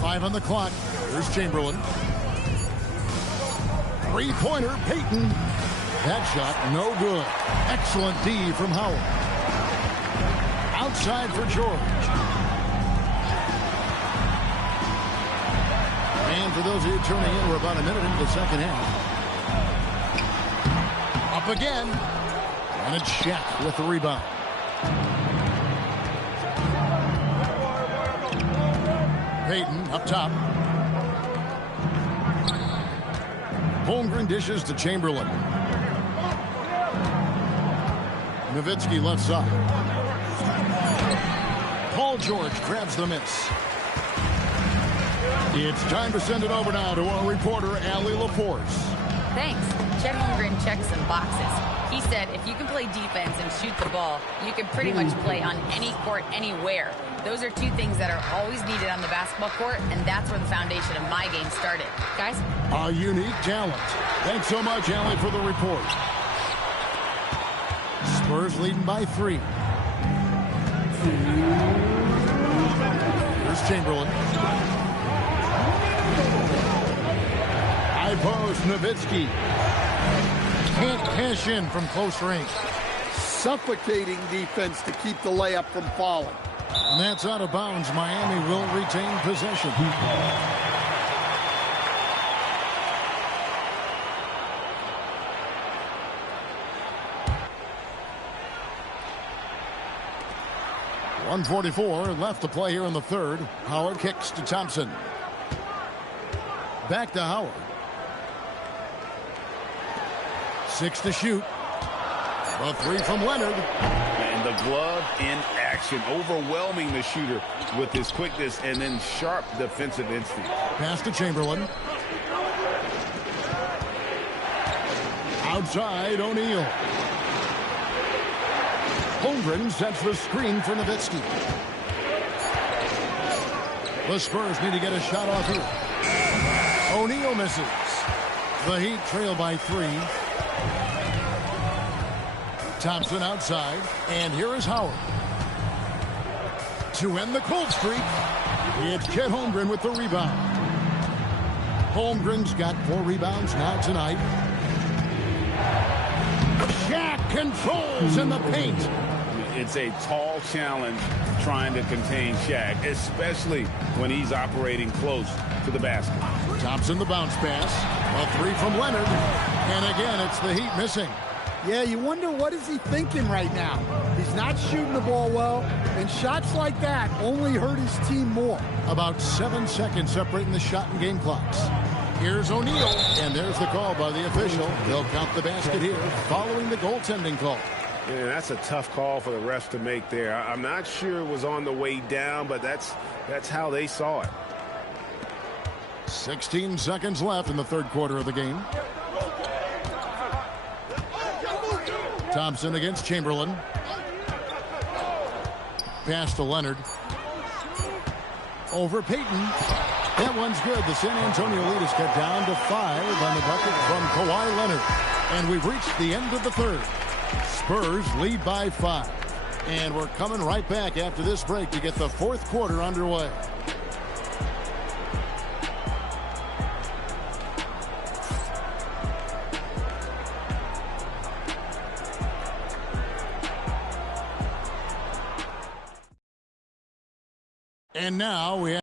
5 on the clock. Here's Chamberlain. Three-pointer, Payton. That shot, no good. Excellent D from Howard. Outside for George. And for those of you tuning in, we're about a minute into the second half. Up again. And it's Shaq with the rebound. Payton up top. Holmgren dishes to Chamberlain. Nowitzki left side. Paul George grabs the miss. It's time to send it over now to our reporter, Allie LaForce. Thanks. Chet Holmgren checks some boxes. He said if you can play defense and shoot the ball, you can pretty much play on any court, anywhere. Those are two things that are always needed on the basketball court, and that's where the foundation of my game started. Guys? A unique talent. Thanks so much, Allie, for the report. Spurs leading by 3. Here's Chamberlain. High post, Nowitzki. Can't cash in from close range. Suffocating defense to keep the layup from falling. And that's out of bounds. Miami will retain possession. .144 left to play here in the third. Howard kicks to Thompson. Back to Howard. 6 to shoot. A 3 from Leonard. And the glove in action, overwhelming the shooter with his quickness and then sharp defensive instinct. Pass to Chamberlain. Outside, O'Neal. Holmgren sets the screen for Nowitzki. The Spurs need to get a shot off here. O'Neal misses. The Heat trail by 3. Thompson outside, and here is Howard. To end the cold streak, it's Chet Holmgren with the rebound. Holmgren's got 4 rebounds now tonight. Shaq controls in the paint. It's a tall challenge trying to contain Shaq, especially when he's operating close to the basket. Thompson the bounce pass. A 3 from Leonard. And again, it's the Heat missing. Yeah, you wonder what is he thinking right now. He's not shooting the ball well, and shots like that only hurt his team more. About 7 seconds separating the shot and game clocks. Here's O'Neal, and there's the call by the official. They'll count the basket here following the goaltending call. Yeah, that's a tough call for the refs to make there. I'm not sure it was on the way down, but that's how they saw it. 16 seconds left in the third quarter of the game. Thompson against Chamberlain. Pass to Leonard. Over Payton. That one's good. The San Antonio lead is cut down to 5 on the bucket from Kawhi Leonard. And we've reached the end of the third. Spurs lead by 5. And we're coming right back after this break to get the fourth quarter underway. And now we have